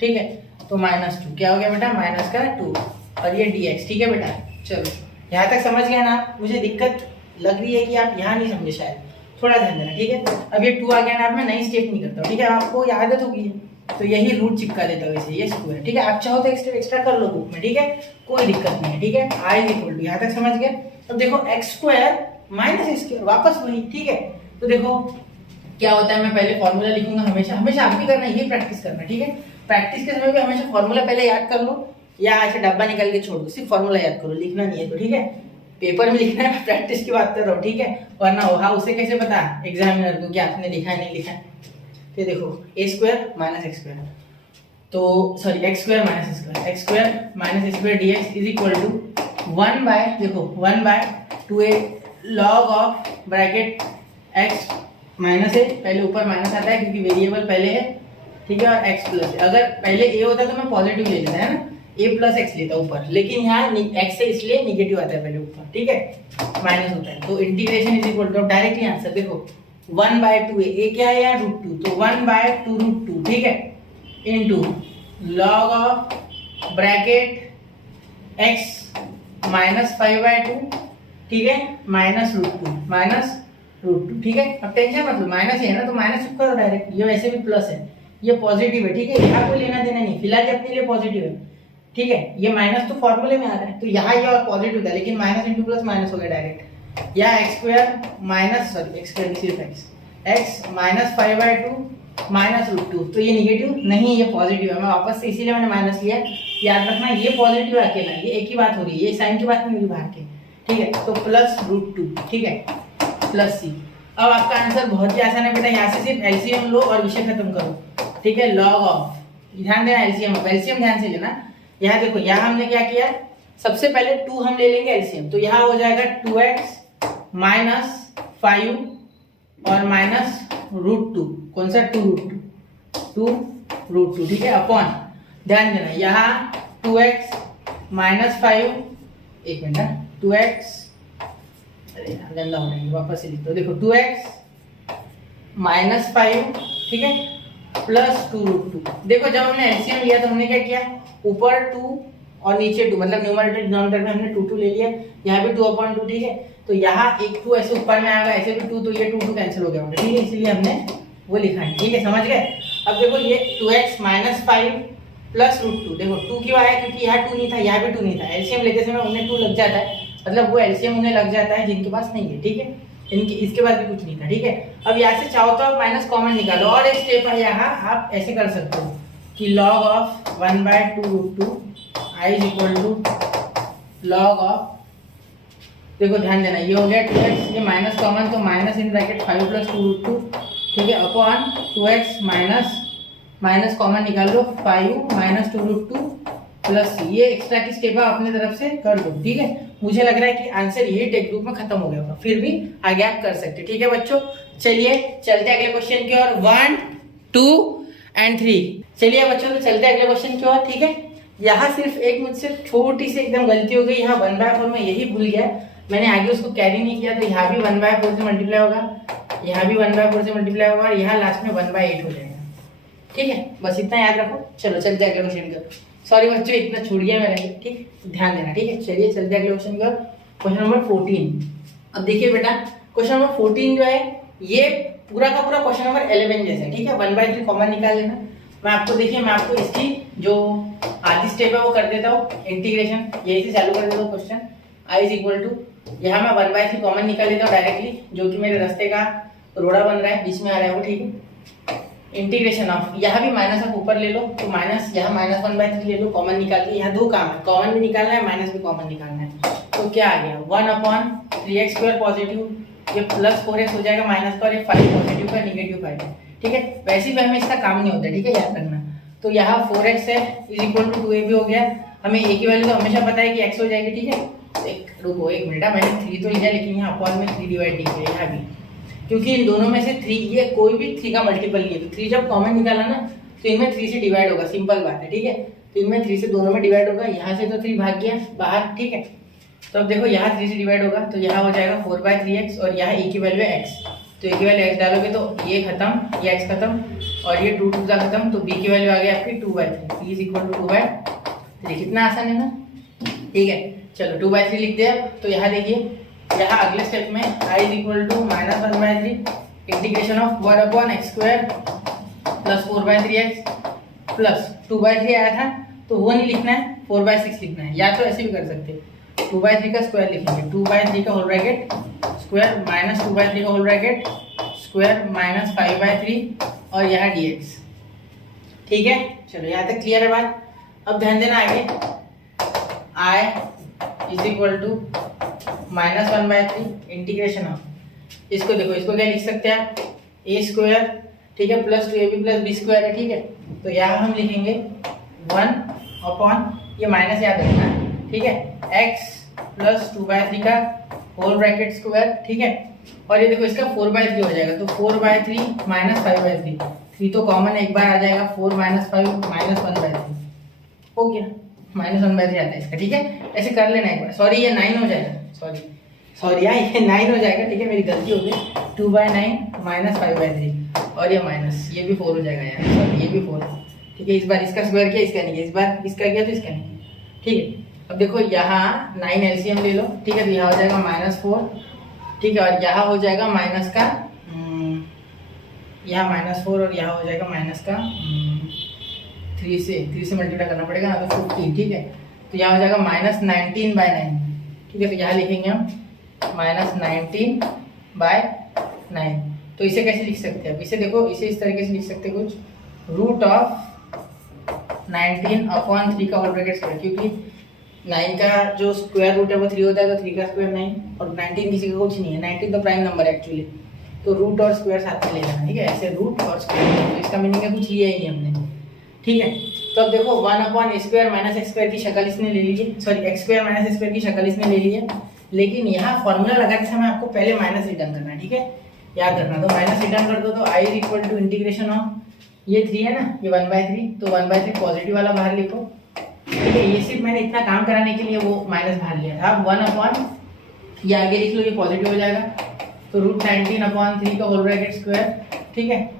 ठीक है। तो -2 क्या हो गया बेटा, -2 और ये dx, ठीक है बेटा। चलो यहाँ तक समझ गया ना। मुझे दिक्कत लग रही है कि आप यहाँ नहीं समझे शायद, थोड़ा ध्यान देना, ठीक है। अब ये 2 आ गया ना, अब मैं नई स्टेप नहीं करता हूँ, ठीक है। आपको ये आदत होगी, तो यही रूट चिपका देता हूँ इसे, ये स्क्वायर, ठीक है। आप चाहो तो एक स्टेप एक्स्ट्रा कर लो बुक में, ठीक है, कोई दिक्कत नहीं है, ठीक है। i इक्वल टू, यहाँ तक समझ गए। अब देखो x² - x², वापस वही, ठीक है। तो देखो क्या होता है, मैं पहले फॉर्मूला लिखूंगा, हमेशा हमेशा आप भी करना, ये प्रैक्टिस करना, ठीक है। प्रैक्टिस के समय भी हमेशा फॉर्मूला पहले याद कर लो, या ऐसे डब्बा निकाल के छोड़ दो, सिर्फ फॉर्मूला याद करो, लिखना नहीं है तो, ठीक है। पेपर में लिखना है, प्रैक्टिस की बात कर रहा हूँ, ठीक है। वरना हाँ उसे कैसे पता एग्जामिनर को कि आपने लिखा है नहीं लिखा है। तो देखो a² - x², तो sorry x² - x² dx is equal to 1/, देखो 1/2a log of bracket x -a, पहले ऊपर माइनस आता है क्योंकि वेरिएबल पहले है, ठीक है, और x प्लस, अगर पहले a होता तो मैं पॉजिटिव ले लेता, है ना, a + x लेता ऊपर, लेकिन यहाँ x से इसलिए निगेटिव आता है पहले ऊपर, ठीक है, माइनस होता है। तो integration is equal to, directly answer देखो 1/2 है, ए क्या है यार √2, तो 1/2 √2, ठीक है, into log of bracket x -5/2, ठीक है, -√2, ठीक है। अब टेंशन मतलब माइनस है ना, तो माइनस करो डायरेक्ट, ये वैसे भी प्लस है, ये पॉजिटिव है, ठीक है, यहाँ कोई लेना देना नहीं, फिलहाल ये अपने लिए पॉजिटिव है, ठीक है, ये माइनस तो फॉर्मूले में आ रहा है, तो यहाँ ये और पॉजिटिव था, लेकिन माइनस इंटू प्लस माइनस हो गया डायरेक्ट, या x -5/2 तो ये निगेटिव नहीं, ये पॉजिटिव है, मैं वापस से इसीलिए मैंने माइनस लिया, याद रखना ये पॉजिटिव है अकेला, ये एक ही बात हो रही है, ये साइन की बात नहीं हो रही बाहर के, ठीक है, तो +√2, ठीक है, प्लस सी। अब आपका आंसर बहुत ही आसान है बेटा, यहाँ से सिर्फ एलसीएम लो और विषय खत्म करो, ठीक है, लॉग ऑफ, ध्यान देना एलसीएम ध्यान से लेना, यहाँ देखो, यहाँ हमने क्या किया, सबसे पहले 2 हम ले लेंगे एलसीएम, तो यहाँ हो जाएगा 2x -5 और -√2, कौन सा 2√2, ठीक है, अपॉन, ध्यान देना यहाँ 2x -5, एक मिनट, 2x, अरे गंदा हो जाएगा, वापस से लिख दो, देखो 2x -5, ठीक है, +2√2, देखो जब हमने एलसीएम लिया तो हमने क्या किया, ऊपर 2 और नीचे 2, मतलब न्यूमरेटर डिनोमिनेटर में हमने 2 ले लिया, यहाँ भी 2/2, ठीक है, तो यहाँ एक 2 ऐसे ऊपर में आएगा, ऐसे भी 2, तो ये 2 कैंसिल हो गया, ठीक है, इसलिए हमने वो लिखा है, ठीक है, समझ गए। अब देखो ये 2x -5 +√2, देखो 2 क्यों आया, क्योंकि यहाँ 2 नहीं था, यहाँ भी 2 नहीं था, एलसीएम लेते समय उन्हें 2 लग जाता है, मतलब वो एलसीएम उन्हें लग जाता है जिनके पास नहीं है, ठीक है, इनके इसके बाद भी कुछ नहीं था, ठीक है। अब यहाँ से चाहो तो आप माइनस कॉमन निकालो, और एक स्टेप है यहाँ, आप ऐसे कर सकते हो कि log of 1/2√2 i = log of, देखो ध्यान देना, ये हो गया 2x, ये माइनस कॉमन, तो माइनस इन ब्रैकेट 5 + 2√2, ठीक है, अपॉन 2x माइनस कॉमन निकाल लो, 5 - 2√2 प्लस ये एक्स्ट्रा की स्टेप आप अपने तरफ से कर दो, ठीक है। मुझे लग रहा है कि आंसर यही टेक्स्ट बुक में खत्म हो गया होगा, फिर भी आगे आप कर सकते, ठीक है बच्चों। चलिए चलते हैं अगले क्वेश्चन की ओर, 1, 2 और 3। चलिए बच्चों तो चलते हैं अगले क्वेश्चन की ओर, ठीक है। यहाँ सिर्फ एक मुझसे छोटी सी एकदम गलती हो गई, यहाँ 1/4 में यही भूल गया, मैंने आगे उसको कैरी नहीं किया, तो यहाँ भी 1/4 से मल्टीप्लाई होगा, यहाँ भी 1/4 से मल्टीप्लाई होगा, और यहाँ लास्ट में 1/8 हो जाएगा, ठीक है, बस इतना याद रखो। चलो चलते हैं अगले क्वेश्चन की ओर, सॉरी बच्चों इतना छूट गया मेरा, ठीक, ध्यान देना, ठीक है। चलिए चलते हैं अगले क्वेश्चन की ओर, क्वेश्चन नंबर 14। अब देखिए बेटा, क्वेश्चन नंबर 14 जो है ये पूरा का पूरा क्वेश्चन नंबर 11 जैसा है, ठीक है। 1/3 कॉमन निकाल लेना, मैं आपको देखिए, मैं आपको इसकी जो आधी स्टेप है वो कर देता हूँ, इंटीग्रेशन यही से चालू कर देता हूँ क्वेश्चन। i = यहाँ मैं 1/3 कॉमन निकाल लेता हूँ डायरेक्टली, जो कि मेरे रास्ते का रोड़ा बन रहा है, बीच में आ रहा है वो, ठीक है। इंटीग्रेशन ऑफ, यहाँ भी माइनस आप ऊपर ले लो, तो माइनस यहाँ -1/3 ले लो कॉमन निकाल के, यहाँ दो काम है, कॉमन भी निकालना है, माइनस भी कॉमन निकालना है, तो क्या आ गया 1/3x² पॉजिटिव, ये +4x हो जाएगा माइनस का, और ये 5 पॉजिटिव का -5 है, ठीक है। वैसे भी हमें इसका काम नहीं होता, ठीक है, याद रखना। तो यहाँ 4x है = 2a भी हो गया, हमें a की वैल्यू तो हमेशा पता है कि x हो जाएगी, ठीक है। रुको एक मिनट, मैंने 3 तो लिया, लेकिन यहाँ अपॉन में 3 डिवाइड नहीं किया, यहाँ भी, क्योंकि इन दोनों में से 3, ये कोई भी 3 का मल्टीपल नहीं है, तो 3 जब कॉमन निकाला ना, तो इनमें 3 से डिवाइड होगा, सिंपल बात है, ठीक है। तो इनमें 3 से दोनों में डिवाइड होगा, यहाँ से तो 3 भाग गया बाहर, ठीक है। तो अब देखो यहाँ 3 से डिवाइड होगा, तो यहाँ हो जाएगा 4/3x, और यहाँ a की वैल्यू है x, तो a की वैल्यू x डालोगे तो ये खत्म, ये x खत्म, और ये 2 2 का खत्म, तो b की वैल्यू आ गई आपकी 2/3, b = 2/3, कितना आसान है ना, ठीक है। चलो 2/3 लिख दिया, तो यहाँ देखिए, यहाँ अगले स्टेप में i = -1/3 integration of 1/x² + 4/3x plus 2/3 आया था, तो वो नहीं लिखना है, 4/6 लिखना है, या तो ऐसे भी कर सकते हैं, 2/3 का स्क्वायर लिखेंगे, 2/3 का होल ब्रैकेट स्क्वायर -2/3 का होल ब्रैकेट स्क्वायर -5/3 और यहाँ dx, ठीक है। चलो यहाँ तक क्लियर है बात। अब ध्यान देना आगे, i = -1/3 इंटीग्रेशन ऑफ, इसको देखो, इसको क्या लिख सकते हैं आप, a², ठीक है, +2ab + b² है, ठीक है। तो यहाँ हम लिखेंगे 1/, ये माइनस याद रखना है, ठीक है, x + 2/3 का होल ब्रैकेट स्क्वायर, ठीक है, और ये देखो इसका 4/3 हो जाएगा, तो 4/3 - 5/3, 3 तो कॉमन एक बार आ जाएगा, 4 - 5 -1/3 हो गया, -1/3 आता है इसका, ठीक है। ऐसे कर लेना एक बार, सॉरी ये 9 हो जाएगा, सॉरी सॉरी यार ये 9 हो जाएगा, ठीक है मेरी गलती हो गई। 2/9 माइनस 5/3 और ये माइनस, ये भी 4 हो जाएगा यार, सॉरी ये भी 4 है, ठीक है। इस बार इसका स्क्वायर किया, इसका नहीं किया, इस बार इसका किया तो इसका नहीं किया, ठीक है। अब देखो यहाँ 9 एलसीएम ले लो, ठीक है, तो यहाँ हो जाएगा -4, ठीक है, और यहाँ हो जाएगा माइनस का यहाँ -4 और यहाँ हो जाएगा माइनस का 3 से मल्टीप्लाई करना पड़ेगा ना, तो 15, ठीक है। तो यहाँ हो जाएगा -19/9, ठीक है। तो यहाँ लिखेंगे हम -19/9। तो इसे कैसे लिख सकते हैं? अब इसे देखो, इसे इस तरीके से लिख सकते हैं कुछ, √19/3 का होल ब्रैकेट स्क्वायर, क्योंकि 9 का जो स्क्वायर रूट है वो 3 होता है, तो 3 का स्क्वायर 9 और 19 किसी का कुछ नहीं है, 19 तो प्राइम नंबर है एक्चुअली, तो रूट और स्क्वायर साथ में लेना, ठीक है, ऐसे रूट और स्क्वायर, तो इसका मीनिंग है कुछ लिया ही नहीं हमने, ठीक है। तो अब देखो 1/(² - x² की शक्ल इसने ले ली है, सॉरी x² - x² की शक्ल इसने ले ली है, लेकिन यहाँ फॉर्मूला लगाते समय आपको पहले माइनस रिटर्न करना है, ठीक है, याद रखना। तो माइनस रिटर्न कर दो, तो I = इंटीग्रेशन ऑफ ये 3 है ना, ये 1/3, तो 1/3 पॉजिटिव वाला बाहर लिखो, ठीक है। ये सिर्फ मैंने इतना काम कराने के लिए वो माइनस बाहर लिया था। अब 1/, ये आगे लिख लो, ये पॉजिटिव हो जाएगा, तो √19/3 का होल ब्रैकेट स्क्वायर, ठीक है,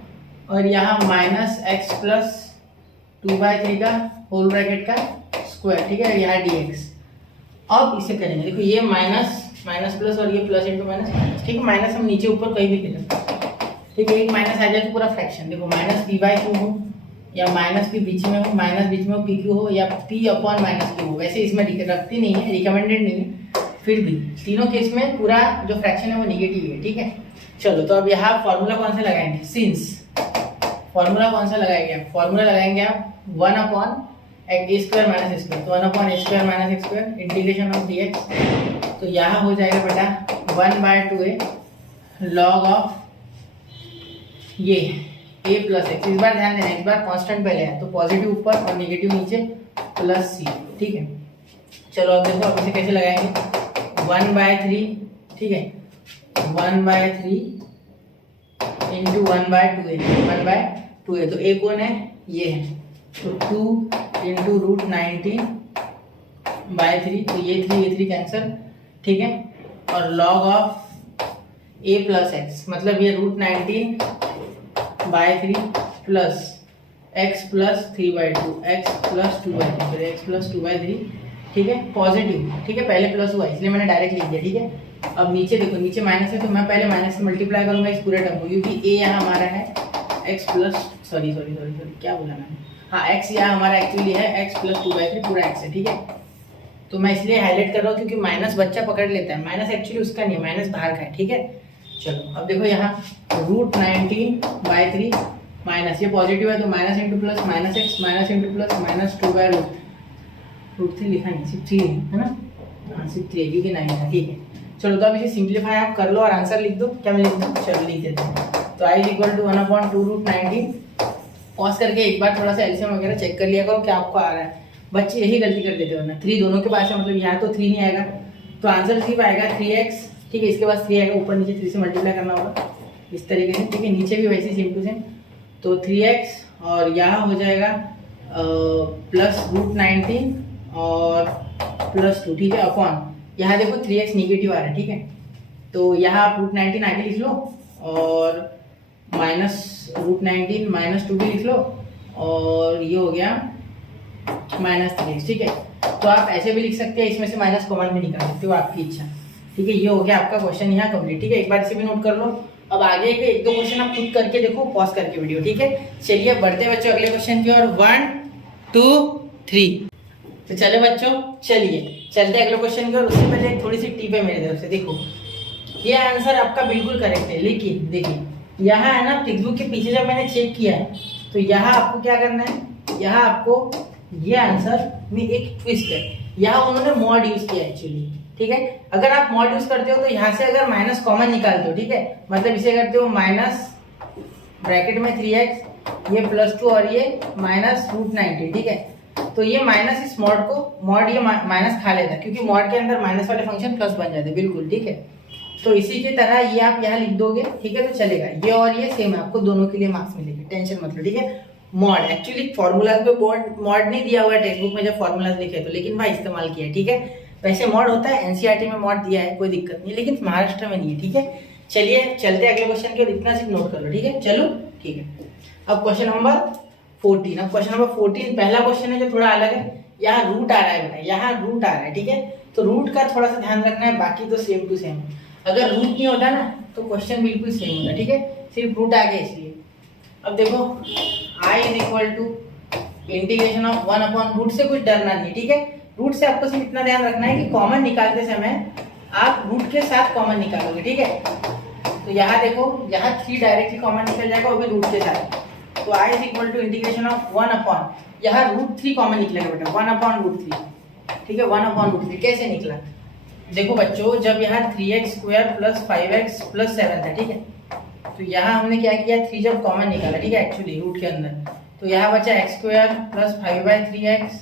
और यहाँ -x + 2/3 का होल ब्रैकेट का स्क्वायर, ठीक है, यहाँ dx। अब इसे करेंगे, देखो ये माइनस प्लस और ये प्लस इंटू माइनस, ठीक है, माइनस हम नीचे ऊपर कहीं भी कर सकते हैं, ठीक है। एक माइनस आ जाए तो पूरा फ्रैक्शन, देखो -p/q हो या -p बीच में हो, माइनस बीच में हो, pq हो या p/-q हो, वैसे इसमें रखती नहीं है, रिकमेंडेड नहीं है, फिर भी तीनों केस में पूरा जो फ्रैक्शन है वो निगेटिव है, ठीक है। चलो तो अब यहाँ फॉर्मूला कौन सा लगाएंगे? सिंस फॉर्मूला कौन सा लगाएंगे आप? फॉर्मूला लगाएंगे आप 1/(a² - a², तो 1/(a² - x², integration of dx, तो यहाँ हो जाएगा बेटा 1/2a log ऑफ ये a + x। इस बार ध्यान देना, इस बार कांस्टेंट पहले है, तो पॉजिटिव ऊपर और नेगेटिव नीचे प्लस c, ठीक है। चलो अब देखो, अब इसे कैसे लगाएंगे? 1/3, ठीक है, 1/3 इंटू 1/2a, 1/2a, तो a कौन है? ये है, तो 2 इंटू √19/3, तो ये 3 कैंसिल, ठीक है, और log ऑफ a + x, मतलब ये √19/3 प्लस x + 3/2, x + 2/3, फिर x + 2/3, ठीक है, पॉजिटिव, ठीक है, पहले प्लस हुआ इसलिए मैंने डायरेक्ट लिख दिया, ठीक है। अब नीचे देखो, नीचे माइनस है, तो मैं पहले माइनस से मल्टीप्लाई करूंगा इस पूरे टर्म को, क्योंकि a यहाँ हमारा है x प्लस सॉरी क्या बोला मैंने, हाँ x यहाँ हमारा एक्चुअली है x + 2/3 पूरा x है, ठीक है। तो मैं इसलिए हाईलाइट कर रहा हूँ क्योंकि माइनस बच्चा पकड़ लेता है, माइनस एक्चुअली उसका नहीं है, माइनस बाहर का है, ठीक है। चलो अब देखो यहाँ √19/3 माइनस, ये पॉजिटिव है तो minus into plus -x minus into plus -2/√3 लिखा नहीं, सिर्फ 3 है ना, हाँ सिर्फ 3 क्योंकि 9 था, ठीक है। चलो तो अब इसे सिंप्लीफाई आप कर लो और आंसर लिख दो, क्या मैं लिख दूँ? चलो लिख देते हैं, तो I = 1/2 √19। पॉज करके एक बार थोड़ा सा एलसीएम वगैरह चेक कर लिया करो क्या आपको आ रहा है, बच्चे यही गलती कर देते हो ना, 3 दोनों के पास है, मतलब यहाँ तो 3 नहीं आएगा, तो आंसर सिर्फ आएगा 3x, ठीक है, इसके पास 3 आएगा, ऊपर नीचे 3 से मल्टीप्लाई करना होगा इस तरीके से, ठीक है, नीचे भी वैसे सेम टू सेम, तो 3x और यहाँ हो जाएगा प्लस √19 और प्लस 2, ठीक है, अपॉन यहाँ देखो 3x निगेटिव आ रहा है, ठीक है, तो यहाँ आप √19 आगे लिख लो और माइनस √19 -2 भी लिख लो, और ये हो गया -3x, ठीक है। तो आप ऐसे भी लिख सकते हैं, इसमें से माइनस कॉमन भी निकाल सकते हो, आपकी इच्छा, ठीक है। ये हो गया आपका क्वेश्चन यहाँ कंप्लीट, ठीक है, एक बार इसे भी नोट कर लो। अब आगे के 1-2 क्वेश्चन आप खुद करके देखो, पॉज करके वीडियो, ठीक है। चलिए बढ़ते बच्चों अगले क्वेश्चन की ओर, 1 2 3। तो चलो बच्चों, चलिए चलते अगले क्वेश्चन की ओर। उससे पहले एक थोड़ी सी टिप है मेरी तरफ से, देखो ये आंसर आपका बिल्कुल करेक्ट है, लेकिन देखिए यहाँ है ना, टेक्स्ट बुक के पीछे जब मैंने चेक किया है तो यहाँ आपको क्या करना है, यहाँ आपको ये आंसर में एक ट्विस्ट है, यहाँ उन्होंने मॉड यूज किया एक्चुअली, ठीक है। अगर आप मॉड यूज करते हो तो यहाँ से अगर माइनस कॉमन निकालते हो, ठीक है, मतलब इसे करते हो माइनस ब्रैकेट में 3x, ये +2 और ये -√19, ठीक है, तो ये माइनस इस मॉड को, मॉड ये माइनस खा लेता है, क्योंकि मॉड के अंदर माइनस वाले फंक्शन प्लस बन जाते हैं, बिल्कुल, ठीक है। तो इसी की तरह ये आप यहाँ लिख दोगे, ठीक है, तो चलेगा, ये और ये सेम है, आपको दोनों के लिए मार्क्स मिलेंगे, टेंशन मत लो, ठीक है। मॉड एक्चुअली फॉर्मूलाज पे मॉड नहीं दिया हुआ है टेक्स्ट बुक में जब फॉर्मूलाज लिखे तो, लेकिन वहाँ इस्तेमाल किया है, ठीक है। वैसे मॉड होता है, एनसीईआरटी में मॉड दिया है, कोई दिक्कत नहीं, लेकिन महाराष्ट्र में नहीं है, ठीक है। चलिए चलते अगले क्वेश्चन के, इतना सिर्फ नोट कर लो, ठीक है। चलो ठीक है, अब क्वेश्चन नंबर 14। अब क्वेश्चन नंबर 14 पहला क्वेश्चन है जो थोड़ा अलग है। यहाँ रूट आ रहा है बेटा, यहाँ रूट आ रहा है, ठीक है। तो रूट का थोड़ा सा ध्यान रखना है, बाकी तो सेम टू सेम। अगर रूट नहीं होता ना तो क्वेश्चन बिल्कुल सेम होता, ठीक है। सिर्फ रूट आ गया इसलिए। अब देखो i is equal to integration of 1 upon root से कुछ डरना नहीं, ठीक है। रूट से आपको सिर्फ इतना ध्यान रखना है कि कॉमन निकालते समय आप रूट के साथ कॉमन निकालोगे, ठीक है। तो यहाँ देखो, यहाँ 3 डायरेक्टली कॉमन निकल जाएगा, वो भी रूट के साथ। तो i is equal to integration of 1 upon, यहाँ रूट 3 कॉमन निकलेगा बेटा, 1 अपॉन रूट 3, ठीक है। 1 अपॉन रूट 3 कैसे निकला? देखो बच्चों, जब यहाँ 3x square plus 5x plus 7 था, ठीक है। तो यहाँ हमने क्या किया, 3 जब कॉमन निकाला, ठीक है, एक्चुअली रूट के अंदर, तो यहाँ बचा x square plus 5/3x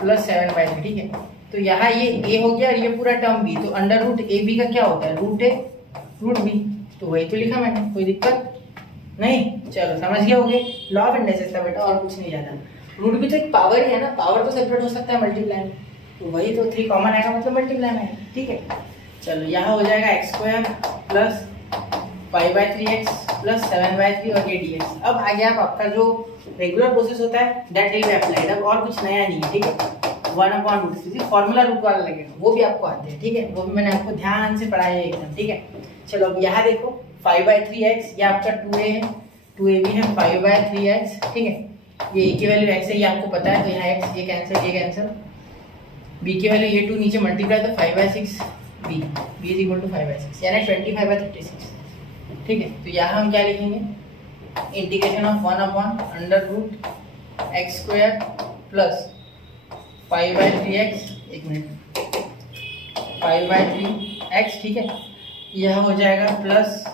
plus 7/3, ठीक है। तो यहाँ ये a हो गया और ये पूरा टर्म b, तो अंडर रूट ए बी का क्या होता है, रूट a रूट b, तो वही तो लिखा मैंने, कोई दिक्कत नहीं। चलो समझ गए होगे, लॉ ऑफ इंडसेस था बेटा, और कुछ नहीं जाना। रूट भी तो एक पावर ही है ना, पावर तो सेपरेट हो सकता है मल्टीप्लाई में, तो वही तो 3 कॉमन आएगा मतलब मल्टीप्लाई में, ठीक है। चलो यहाँ हो जाएगा x square plus 5/3x plus 7/3 और ये dx। अब आ गया आपका जो रेगुलर प्रोसेस होता है, दैट विल बी अप्लाइड। अब और कुछ नया नहीं है, ठीक है। 1 अपॉन रूट 3 फॉर्मूला रूट वाला लगेगा, वो भी आपको आते हैं, ठीक है। वो भी मैंने आपको ध्यान से पढ़ाया है एकदम, ठीक है। चलो अब यहाँ देखो 5/3x, ये आपका 2a है, 2a भी है 5/3x, ठीक है। ये a की वैल्यू x है, ये आपको पता है, तो यहाँ x, ये कैंसिल, ये कैंसिल। b की वैल्यू ये 2 नीचे मल्टीप्लाई, तो 5/6 b इज इक्वल टू 5/6, यानी 25/36, ठीक है। तो यहाँ हम क्या लिखेंगे, integration of 1 upon under root x square plus 5/3x, एक मिनट, 5/3x, ठीक है। यह हो जाएगा प्लस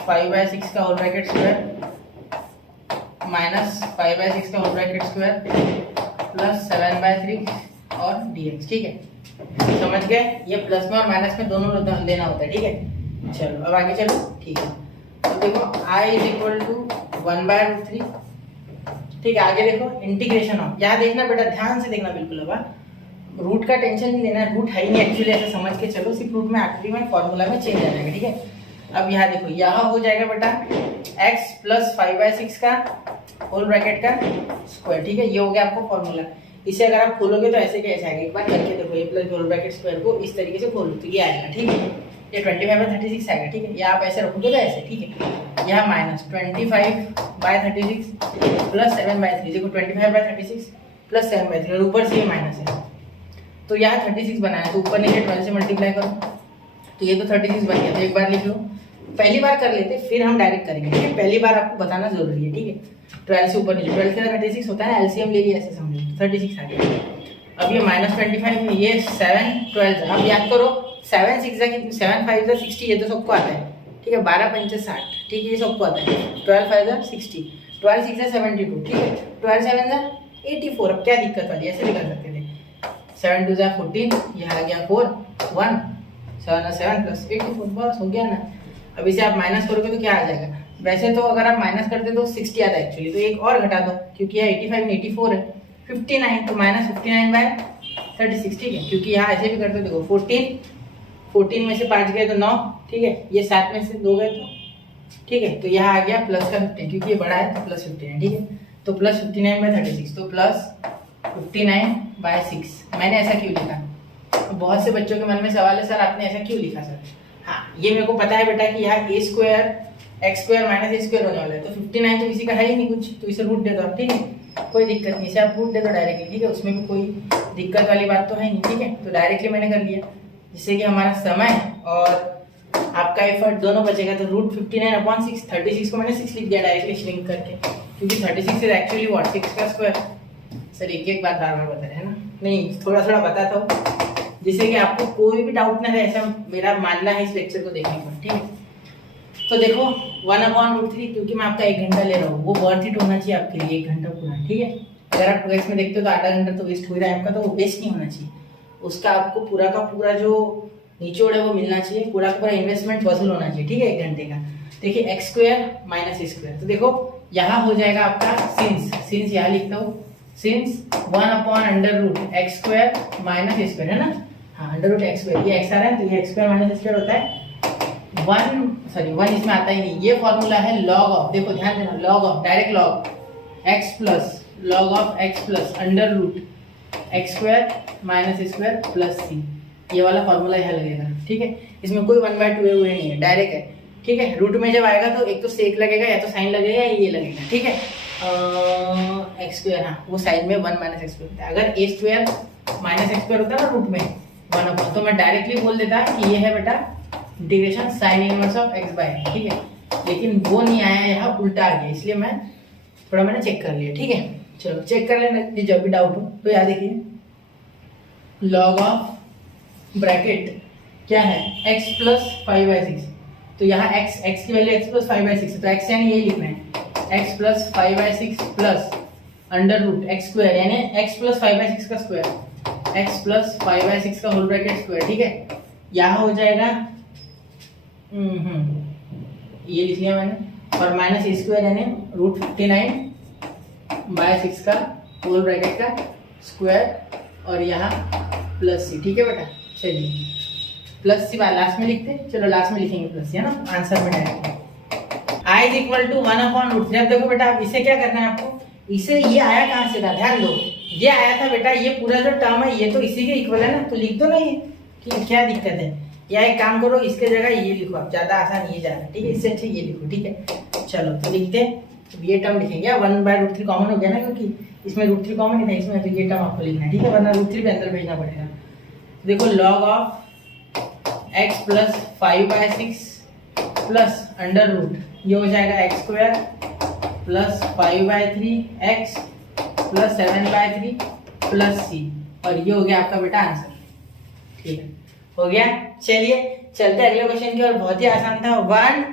5/6 का होल ब्रैकेट स्क्वायर माइनस 5/6 का होल ब्रैकेट स्क्वायर प्लस 7/3 और dx, ठीक है। समझ गए, ये प्लस में और माइनस में दोनों लेना होता है, ठीक है। चलो अब आगे चलो, ठीक है। तो देखो i इज इक्वल टू 1/√3, ठीक है। आगे देखो इंटीग्रेशन ऑफ, यहाँ देखना बेटा, ध्यान से देखना बिल्कुल। अब रूट का टेंशन नहीं लेना, रूट है ही नहीं एक्चुअली, ऐसा समझ के चलो, सिर्फ रूट में आखिरी में फॉर्मूला में चेंज आ जाएगा, ठीक है। अब यहाँ देखो, यहाँ हो जाएगा बेटा x प्लस 5/6 का होल ब्रैकेट का स्क्वायर, ठीक है। ये हो गया आपको फॉर्मूला। इसे अगर आप खोलोगे तो ऐसे कैसे आएगा, एक बार करके देखो, ये प्लस होल ब्रैकेट स्क्वायर को इस तरीके से खोलो तो ये आएगा, ठीक है। ये 25/36 आएगा, ठीक है। या आप ऐसे रखोगे तो ऐसे, ठीक है। यहाँ माइनस 25/36 प्लस 7/3, देखो 25/36 प्लस 7/3 और ऊपर से ये माइनस है, तो यहाँ 36 बनाया, तो ऊपर नीचे 12 से मल्टीप्लाई करो, तो ये तो 36 बन गया। तो एक बार लिख लो, पहली बार कर लेते फिर हम डायरेक्ट करेंगे, ठीक है। पहली बार आपको बताना जरूरी है, ठीक है। 12 से ऊपर नीचे, 12 से 36 होता है ना, एलसीएम ले लिया, ऐसे समझो, 36 आ गया। अब ये -25, ये 7 12, अब याद करो 7 6 7 5 60, ये तो सबको आता है, ठीक है। 12 5 60, ठीक है, ये सबको आता है। 12 5 60, 12 6 72, ठीक है। 12 7 84, अब क्या दिक्कत वाली, ऐसे निकल सकते थे। 7 2 14, यहाँ आ गया 4 1 7 7 प्लस 84, बस हो गया ना। अब इसे आप माइनस करोगे तो क्या आ जाएगा, वैसे तो अगर आप माइनस करते तो 60 आता है एक्चुअली, तो एक और घटा दो, क्योंकि यहाँ 85 में 84 है, 59, तो -59/36, ठीक है। क्योंकि यहाँ ऐसे भी करते देखो, 14 में से 5 गए तो 9, ठीक है। ये 7 में से 2 गए तो, ठीक है। तो यहाँ आ गया प्लस का 15, क्योंकि ये बड़ा है तो प्लस 15, ठीक है। तो प्लस 59/36, तो प्लस 59/6। मैंने ऐसा क्यों लिखा, तो बहुत से बच्चों के मन में सवाल है, सर आपने ऐसा क्यों लिखा सर। हाँ, ये मेरे को पता है बेटा कि यहाँ a square x square minus a square होने वाला है, तो 59 तो किसी का है ही नहीं कुछ, तो इसे रूट दे दो आप, ठीक है। कोई दिक्कत नहीं, इसे आप रूट दे दो डायरेक्टली, ठीक है। उसमें भी कोई दिक्कत वाली बात तो है नहीं, ठीक है। तो डायरेक्टली मैंने कर लिया, जिससे कि हमारा समय और आपका एफर्ट दोनों बचेगा। तो √59/6, 36 को मैंने 6 लिख दिया डायरेक्टली श्रिंक करके, क्योंकि 36 इज एक्चुअली व्हाट, 6 का स्क्वायर। सर एक बात बार बार बता रहे हैं ना, नहीं थोड़ा थोड़ा बताता हूँ, जिससे कि आपको कोई भी डाउट ना रहे, ऐसा मेरा मानना है इस लेक्चर को देखने पर, ठीक है। तो देखो 1/√3, क्योंकि मैं आपका 1 घंटा ले रहा हूँ, वो वर्थ इट होना चाहिए आपके लिए, 1 घंटा पूरा, ठीक है। अगर आप ट्वेल्थ में देखते हो तो आधा घंटा तो वेस्ट हो रहा है आपका, तो वो वेस्ट नहीं होना चाहिए, उसका आपको पूरा का पूरा जो निचोड़ है वो मिलना चाहिए, पूरा का पूरा इन्वेस्टमेंट वसूल होना चाहिए, ठीक है, 1 घंटे का। देखिए x square minus a square, तो देखो यहाँ हो जाएगा आपका सिंस यहाँ लिखता हूँ, since 1/√x square minus a square, है ना। अंडर रूट एक्स स्क्वायर, ये एक्स आ रहा है तो ये x square minus x square होता है 1 इसमें आता ही नहीं। ये फॉर्मूला है लॉग ऑफ, देखो ध्यान देना, log of direct log x plus log of x plus under root x square minus square plus C, ये वाला फॉर्मूला यहाँ लगेगा। ठीक है, इसमें कोई 1/2 हुए नहीं है, डायरेक्ट है। ठीक है, रूट में जब आएगा तो एक तो सेक लगेगा या तो साइन लगेगा या ये लगेगा। ठीक है, एक्स स्क्वायर, हाँ वो साइन में 1 माइनस एक्स स्क्वायर होता है। अगर ए स्क्वायर माइनस एक्स स्क्वायर होता है ना रूट में 1 तो मैं डायरेक्टली बोल देता कि ये है बेटा integration sine inverse of X by. ठीक है, लेकिन वो नहीं आया, यहाँ उल्टा आ गया, इसलिए मैंने चेक कर लिया। ठीक है, चलो चेक कर लेना जब भी डाउट हो तो। याद देखिए लॉग ऑफ ब्रैकेट क्या है x प्लस 5/6, तो यहाँ x की वैल्यू x प्लस 5/6 है, तो x यानी यही लिखना है x plus 5/6 plus under root x square यानी x प्लस 5/6 का स्क्वायर, x प्लस 5/6 का होल ब्रैकेट स्क्वायर। ठीक है, यहाँ हो जाएगा ये लिख लिया मैंने, और माइनस ए स्क्वायर यानी रूट 59/6 का होल ब्रैकेट का स्क्वायर, और यहाँ प्लस सी। ठीक है बेटा, चलिए प्लस सी लास्ट में लिखते, चलो लास्ट में लिखेंगे प्लस सी, है ना आंसर में direct. I is equal to 1/√3। अब देखो बेटा, अब इसे क्या करना है आपको, इसे ये आया कहाँ से था, ध्यान दो, ये आया था बेटा, ये पूरा जो टर्म है ये तो इसी के इक्वल है ना, तो लिख दो ना ये, कि क्या दिक्कत है। या एक काम करो, इसके जगह ये लिखो, आप ज्यादा आसान ये जाना। ठीक है, इससे अच्छा ये लिखो। ठीक है, चलो तो लिखते हैं, तो ये टर्म लिखेंगे, 1/√3 कॉमन हो गया ना, क्योंकि इसमें √3 कॉमन नहीं था इसमें, तो ये टर्म आपको लिखना है। ठीक है, वरना √3 भी अंदर भेजना पड़ेगा। देखो log of x plus 5/6 plus under root, ये हो जाएगा x square plus 5/3 x plus 7/3 plus C, और ये हो गया आपका बेटा आंसर। ठीक है, हो गया। चलिए चलते हैं अगले क्वेश्चन की ओर, बहुत ही आसान था। 1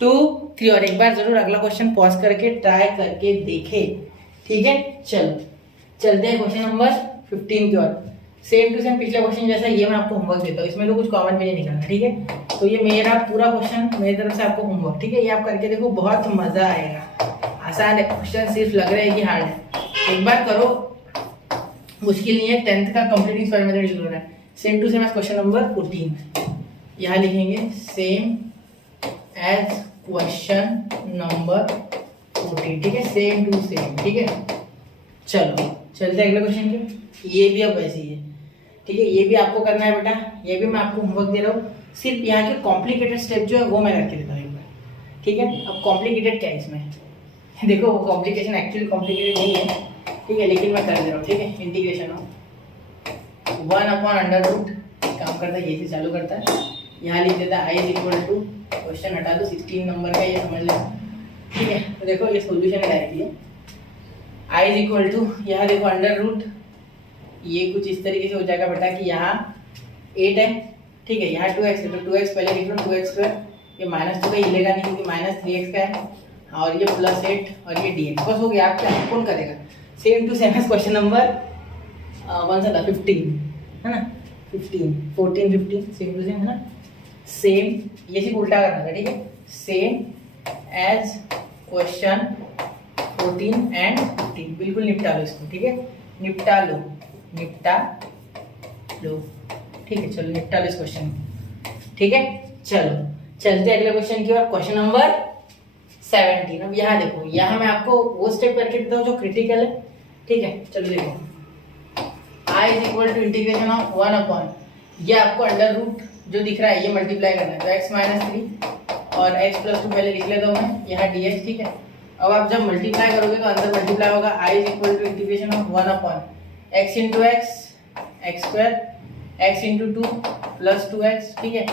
2 3, और एक बार जरूर अगला क्वेश्चन पॉज करके ट्राई करके देखे। ठीक है, चलो चलते हैं क्वेश्चन नंबर 15 की ओर। सेम टू सेम पिछले क्वेश्चन जैसा ये मैं आपको होमवर्क देता हूँ, इसमें तो कुछ कॉमन भी नहीं निकलना। ठीक है, तो ये मेरा पूरा क्वेश्चन मेरी तरफ से आपको होमवर्क। ठीक है, ये आप करके देखो, बहुत मजा आएगा। आसान है क्वेश्चन, सिर्फ लग रहा है कि हार्ड है, एक बार करो, मुश्किल नहीं है। 10th का कंप्लीटिंग स्क्वायर मेथड यूज हो रहा है। Same to same as question number 14, यहाँ लिखेंगे सेम एज क्वेश्चन नंबर 14। ठीक है, सेम टू सेम। ठीक है, चलो चलते हैं अगले क्वेश्चन के। ये भी अब वैसे ही है। ठीक है, ये भी आपको करना है बेटा, ये भी मैं आपको होमवर्क दे रहा हूँ, सिर्फ यहाँ के कॉम्प्लिकेटेड स्टेप जो है वो मैं करके देता हूँ एक बार। ठीक है, अब कॉम्प्लिकेटेड क्या है इसमें, देखो वो कॉम्प्लिकेशन एक्चुअली कॉम्प्लिकेटेड नहीं है। ठीक है, लेकिन मैं कर दे रहा हूँ। ठीक है, इंटीग्रेशन ऑफ 1/√, काम करता है ये से चालू करता है, यहाँ लिख देता है आई इज इक्वल टू, क्वेश्चन हटा दो 16 नंबर का, ये समझ लेना। ठीक है, तो देखो ये सोल्यूशन डायरेक्टली है, आई इज इक्वल टू, यहाँ देखो अंडर रूट, ये कुछ इस तरीके से हो जाएगा बेटा कि यहाँ 8 है। ठीक है, यहाँ 2x है, तो 2x पहले लिख लो, 2x², ये माइनस तो हिलेगा नहीं क्योंकि -3x का है, और ये +8 और ये dx, बस हो गया। आप क्या कौन करेगा, same to same question number 15 है ना, 15 14 15 सेम टू सेम है ना, सेम, ये सिर्फ उल्टा करना था। ठीक है, सेम एज क्वेश्चन 14 एंड 15, बिल्कुल निपटा लो इसको। ठीक है, निपटा लो। ठीक है, चलो निपटा लो इस क्वेश्चन। ठीक है, चलो चलते अगले क्वेश्चन की ओर, क्वेश्चन नंबर 17। अब यहाँ देखो, यहाँ मैं आपको वो स्टेप करके देता हूँ जो क्रिटिकल है। ठीक है, चलो देखो, I is equal to integration of 1/, ये आपको अंडर रूट जो दिख रहा है ये मल्टीप्लाई करना है, तो x-3 और x+2 पहले लिख लेता हूँ मैं, यहाँ dx। ठीक है, अब आप जब मल्टीप्लाई करोगे तो अंदर मल्टीप्लाई होगा, I is equal to integration of 1/, x into X X square, x into 2 plus 2x। ठीक है,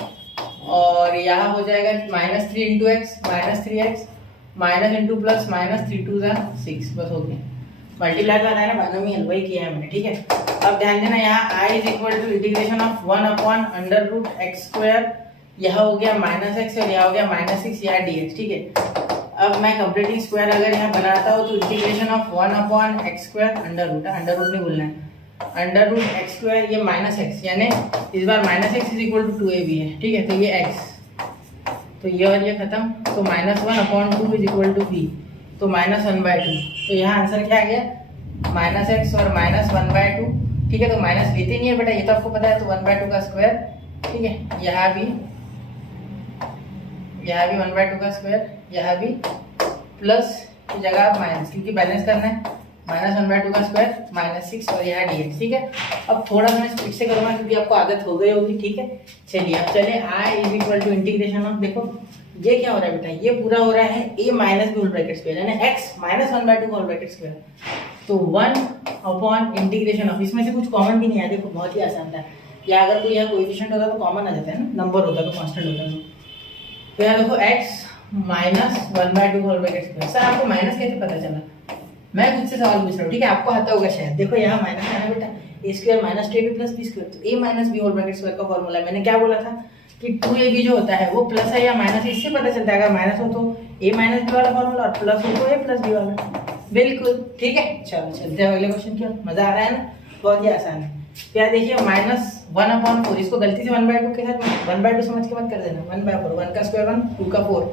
और यहाँ हो जाएगा -3 into X -3x, minus into plus -3 2 6, बस हो गया। मल्टीप्लाई का है ना, बानोमी है, वही किया है मैंने। ठीक है, अब ध्यान देना, यहाँ i is equal to integration of 1/√x², यह हो गया -x और यह हो गया -6, यहाँ dx। ठीक है, अब मैं कंप्लीटिंग स्क्वायर अगर यहाँ बनाता हूँ तो integration of 1/x², under root नहीं भूलना है, अंडर√x², ये -x, यानी इस बार -x is equal to 2ab है। ठीक है, तो ये x, तो ये और ये खत्म, तो -1/2 इज इक्वल टू b, तो -1/2, तो यहाँ आंसर क्या आ गया, -x और -1/2 ठीक है, तो माइनस लेते नहीं है बेटा, ये तो आपको पता है, तो 1/2 का स्क्वायर, ठीक है, यहाँ भी 1/2 का स्क्वायर, यहाँ भी प्लस की जगह आप माइनस, क्योंकि बैलेंस करना है, -1/2 का स्क्वायर -6 और यहाँ dx, ठीक है। अब थोड़ा सा मैं स्पीड से करूँगा क्योंकि आपको आदत हो गई होगी, ठीक है। चलिए अब चले i = इंटीग्रेशन ऑफ, देखो ये क्या हो रहा है बेटा, ये पूरा हो रहा है a minus b whole bracket square यानी x -1/2 होल ब्रैकेट स्क्वायर, तो 1/इंटीग्रेशन ऑफ, इसमें से कुछ कॉमन भी नहीं आया, देखो बहुत ही आसान था, या अगर कोई यहाँ कोएफिशिएंट होता तो कॉमन आ जाता है ना, नंबर होता तो कांस्टेंट होता तो यहाँ देखो x -1/2 whole bracket square. Sir आपको माइनस कैसे पता चला? मैं खुद से सवाल पूछ रहा हूँ, ठीक है, आपको आता होगा शायद। देखो यहाँ माइनस है ना बेटा, a² - 2ab + b², तो a - b whole bracket square का फॉर्मूला मैंने क्या बोला था कि 2ab जो होता है वो प्लस है या माइनस है, इससे पता चलता है। अगर माइनस हो तो a - b वाला फॉर्मूला और प्लस हो तो a + b वाला, बिल्कुल ठीक है। चलो चलते हैं अगले क्वेश्चन की ओर, मजा आ रहा है ना, बहुत ही आसान है। क्या देखिए -1/4, इसको गलती से 1/2 के साथ 1/2 समझ के मत कर देना, 1/4, 1 का स्क्वायर 1, 2 का 4,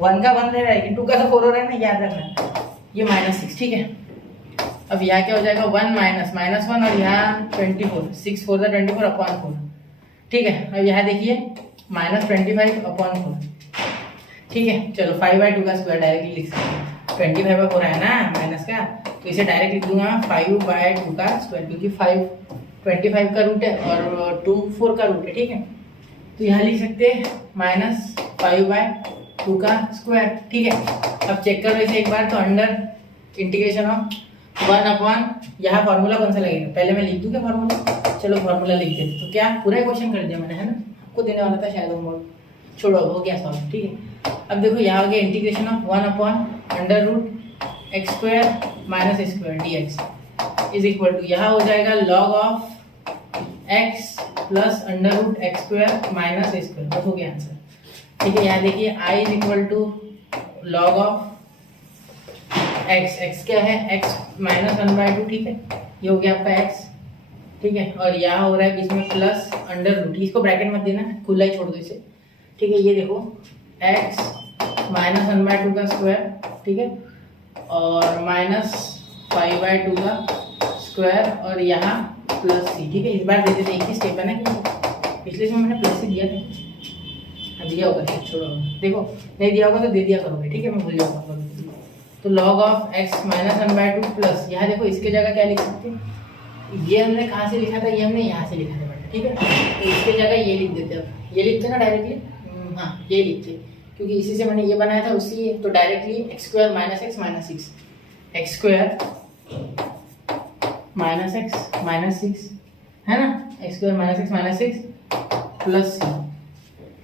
1 का 1 रह रहा है लेकिन 2 का तो 4 हो रहा है ना, याद रखना, ये -6, ठीक है। अब यहाँ क्या हो जाएगा 1 -1 और यहाँ 24, 6 4 24/4, ठीक है। अब यहाँ देखिए -25/4, ठीक है। चलो 5/2 का स्क्वायर डायरेक्टली लिख सकते हैं, 25/4 है ना माइनस का, तो इसे डायरेक्ट लिख दूंगा 5/2 का स्क्वायर, क्योंकि 5 25 का रूट है और 2 4 का रूट है, ठीक है। तो यहाँ लिख सकते हैं -5/2 का स्क्वायर, ठीक है। अब चेक करो इसे एक बार, तो अंडर इंटीग्रेशन ऑफ 1/, यहाँ फॉर्मूला कौन सा लगेगा, पहले मैं लिख दूँ क्या फॉर्मूला, चलो फॉर्मूला लिख देते। तो क्या पूरा क्वेश्चन कर दिया मैंने, है ना, आपको देने वाला था शायद होमवर्क, छोड़ो हो गया सॉल्व, ठीक है। अब देखो यहाँ हो गया integration of 1/√x² - a² dx is equal to, यहाँ हो जाएगा log of x plus √x² - a², बस हो गया आंसर, ठीक है। यहाँ देखिए i = log ऑफ x क्या है, x -1/2, ठीक है, ये हो गया आपका x, ठीक है। और यहाँ हो रहा है बीच में प्लस √, इसको ब्रैकेट मत देना, खुला ही छोड़ दो इसे, ठीक है। ये देखो x -1/2 का स्क्वायर, ठीक है, और -5/2 का स्क्वायर और यहाँ प्लस c, ठीक है। इस बार दे देते, एक ही स्टेप है ना, कि पिछले समय मैंने प्लस ही दिया था, दिया होगा छोड़ो, देखो नहीं दिया होगा तो दे दिया करोगे, ठीक है, मैं भूल जाऊँगा। तो log ऑफ x -1/2 प्लस, यहाँ देखो इसके जगह क्या लिख सकते हैं, ये हमने कहाँ से लिखा था, ये हमने यहाँ से लिखा था बेटा, ठीक है। तो इसके जगह ये लिख देते, अब ये लिखते ना डायरेक्टली, हाँ ये लिखते, क्योंकि इसी से मैंने ये बनाया था उसी, तो directly x² - x - 6, x² - x - 6 है ना, x² - x - 6 प्लस c,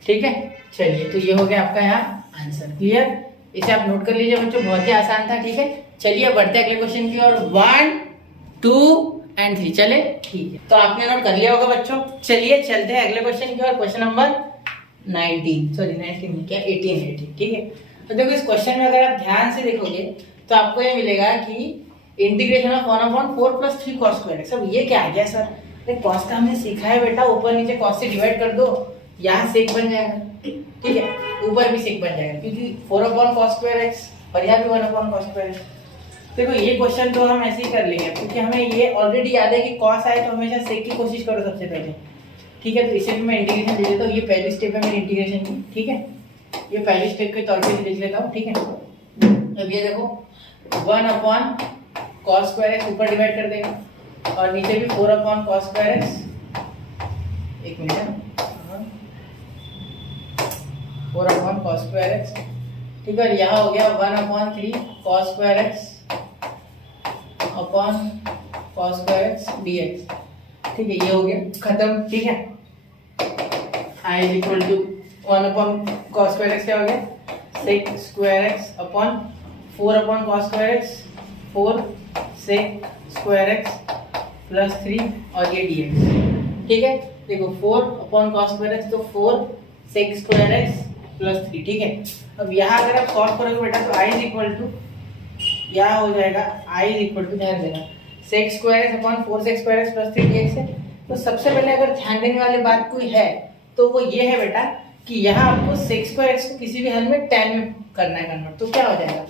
ठीक है। चलिए तो ये हो गया आपका यहाँ आंसर, क्लियर, इसे आप नोट कर लीजिए बच्चों, बहुत ही आसान था, ठीक है। चलिए बढ़ते अगले क्वेश्चन की ओर, 1 2 और 3, चले, ठीक है। तो आपने नोट कर लिया होगा बच्चों, चलिए चलते हैं अगले क्वेश्चन की ओर, क्वेश्चन नंबर 19 क्या 18, ठीक है। तो देखो इस क्वेश्चन में अगर आप ध्यान से देखोगे तो आपको ये मिलेगा कि इंटीग्रेशन ऑफ 1/4 + 3 cos²x। अब ये क्या आ गया सर, कॉस का हमने सीखा है बेटा, ऊपर नीचे कॉस से डिवाइड कर दो, यहाँ सेक बन जाएगा, ठीक है, ऊपर भी सेक बन जाएगा, क्योंकि 4/cos²x और यहाँ भी 1/cos²x। देखो ये क्वेश्चन तो हम ऐसे ही कर लेंगे, क्योंकि हमें ये ऑलरेडी याद है कि कॉस आए तो हमेशा सेक की कोशिश करो सबसे पहले, ठीक है। तो इसे भी मैं इंटीग्रेशन ले लेता हूँ, ये पहली स्टेप है मेरी इंटीग्रेशन की, ठीक है, ये पहली स्टेप के तौर पे लिख लेता हूँ, ठीक है। अब ये देखो 1/cos²x ऊपर डिवाइड कर देगा और नीचे भी 4/cos²x, एक मिनट, 4/cos²x, ठीक है। और यहाँ हो गया 1/3 cos²x dx, ठीक है, ये हो गया खत्म, ठीक है। i = 1/cos²x क्या हो गया, sec²x upon 4/cos²x, 4 sec²x plus 3 और ये dx, ठीक है। देखो 4/cos²x तो 4 sec²x प्लस 3, ठीक है। अब यहाँ अगर आप सॉल्व करोगे बेटा तो i = यहाँ हो जाएगा, i = ध्यान देना sec²x upon 4 sec²x plus 3 dx है। तो सबसे पहले अगर ध्यान देने वाली बात कोई है तो वो ये है बेटा कि यहाँ आपको sec²x को किसी भी हल में tan में करना है कन्वर्ट, तो क्या हो जाएगा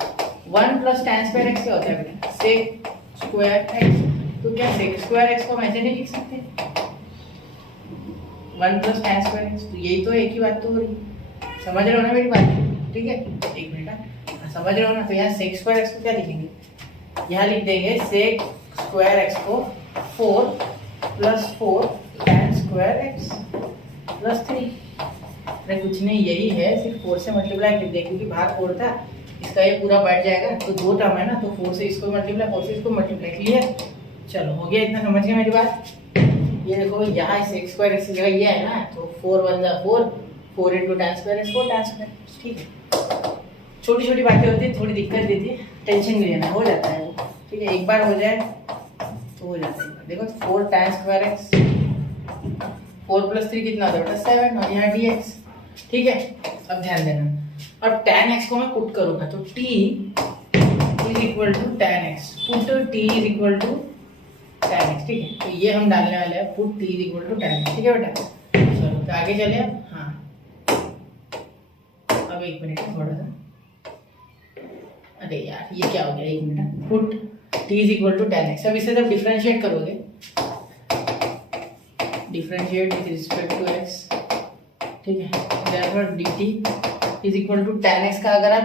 1 + tan²x क्या होता है बेटा sec²x, तो तो क्या सेक स्क्वायर एक्स को हम ऐसे नहीं लिख सकते 1 प्लस tan स्क्वायर एक्स, तो यही तो एक ही बात तो हो रही, समझ रहे हो ना मेरी बात? ठीक है, एक मिनट, समझ रहे हो ना? तो यहाँ सेक स्क्वायर एक्स को क्या लिखेंगे, यहाँ लिख देंगे सेक स्क्वायर एक्स को 4 plus 4 tan square X plus 3। अरे कुछ नहीं, यही है, सिर्फ 4 से मल्टीप्लाई कर दिया क्योंकि बाहर 4 था, इसका ये पूरा बैठ जाएगा, तो 2 टर्म है ना, तो 4 से इसको मल्टीप्लाई, 4 से इसको मल्टीप्लाई, क्लियर? चलो हो गया, इतना समझ गए मेरी बात? ये देखो यहाँ सेक स्क्वायर एक्स की जगह ये है ना, तो 4 1 जा 4, 4 into tan square x 4 tan square, ठीक है। छोटी छोटी बातें होती है, थोड़ी दिक्कत देती है, टेंशन नहीं लेना, हो जाता है वो, ठीक है, एक बार हो जाए तो हो जाता है। देखो 4 tan स्क्वायर एक्स, 4 प्लस 3 कितना होता है 7, और यहाँ dx, ठीक है। अब ध्यान देना, और tan x को मैं पुट करूंगा तो t is equal to tan x, put t is equal to tan x, ठीक है। तो ये हम डालने वाले हैं, put t is equal to tan x, ठीक है बेटा। चलो तो आगे चले अब, हाँ अब एक मिनट थोड़ा सा, अरे यार ये क्या हो गया, एक minute, put t is equal to tan x। अब इसे जब डिफरेंशिएट करोगे, differentiate with respect to x, ठीक है, therefore dt is equal to tan x का अगर आप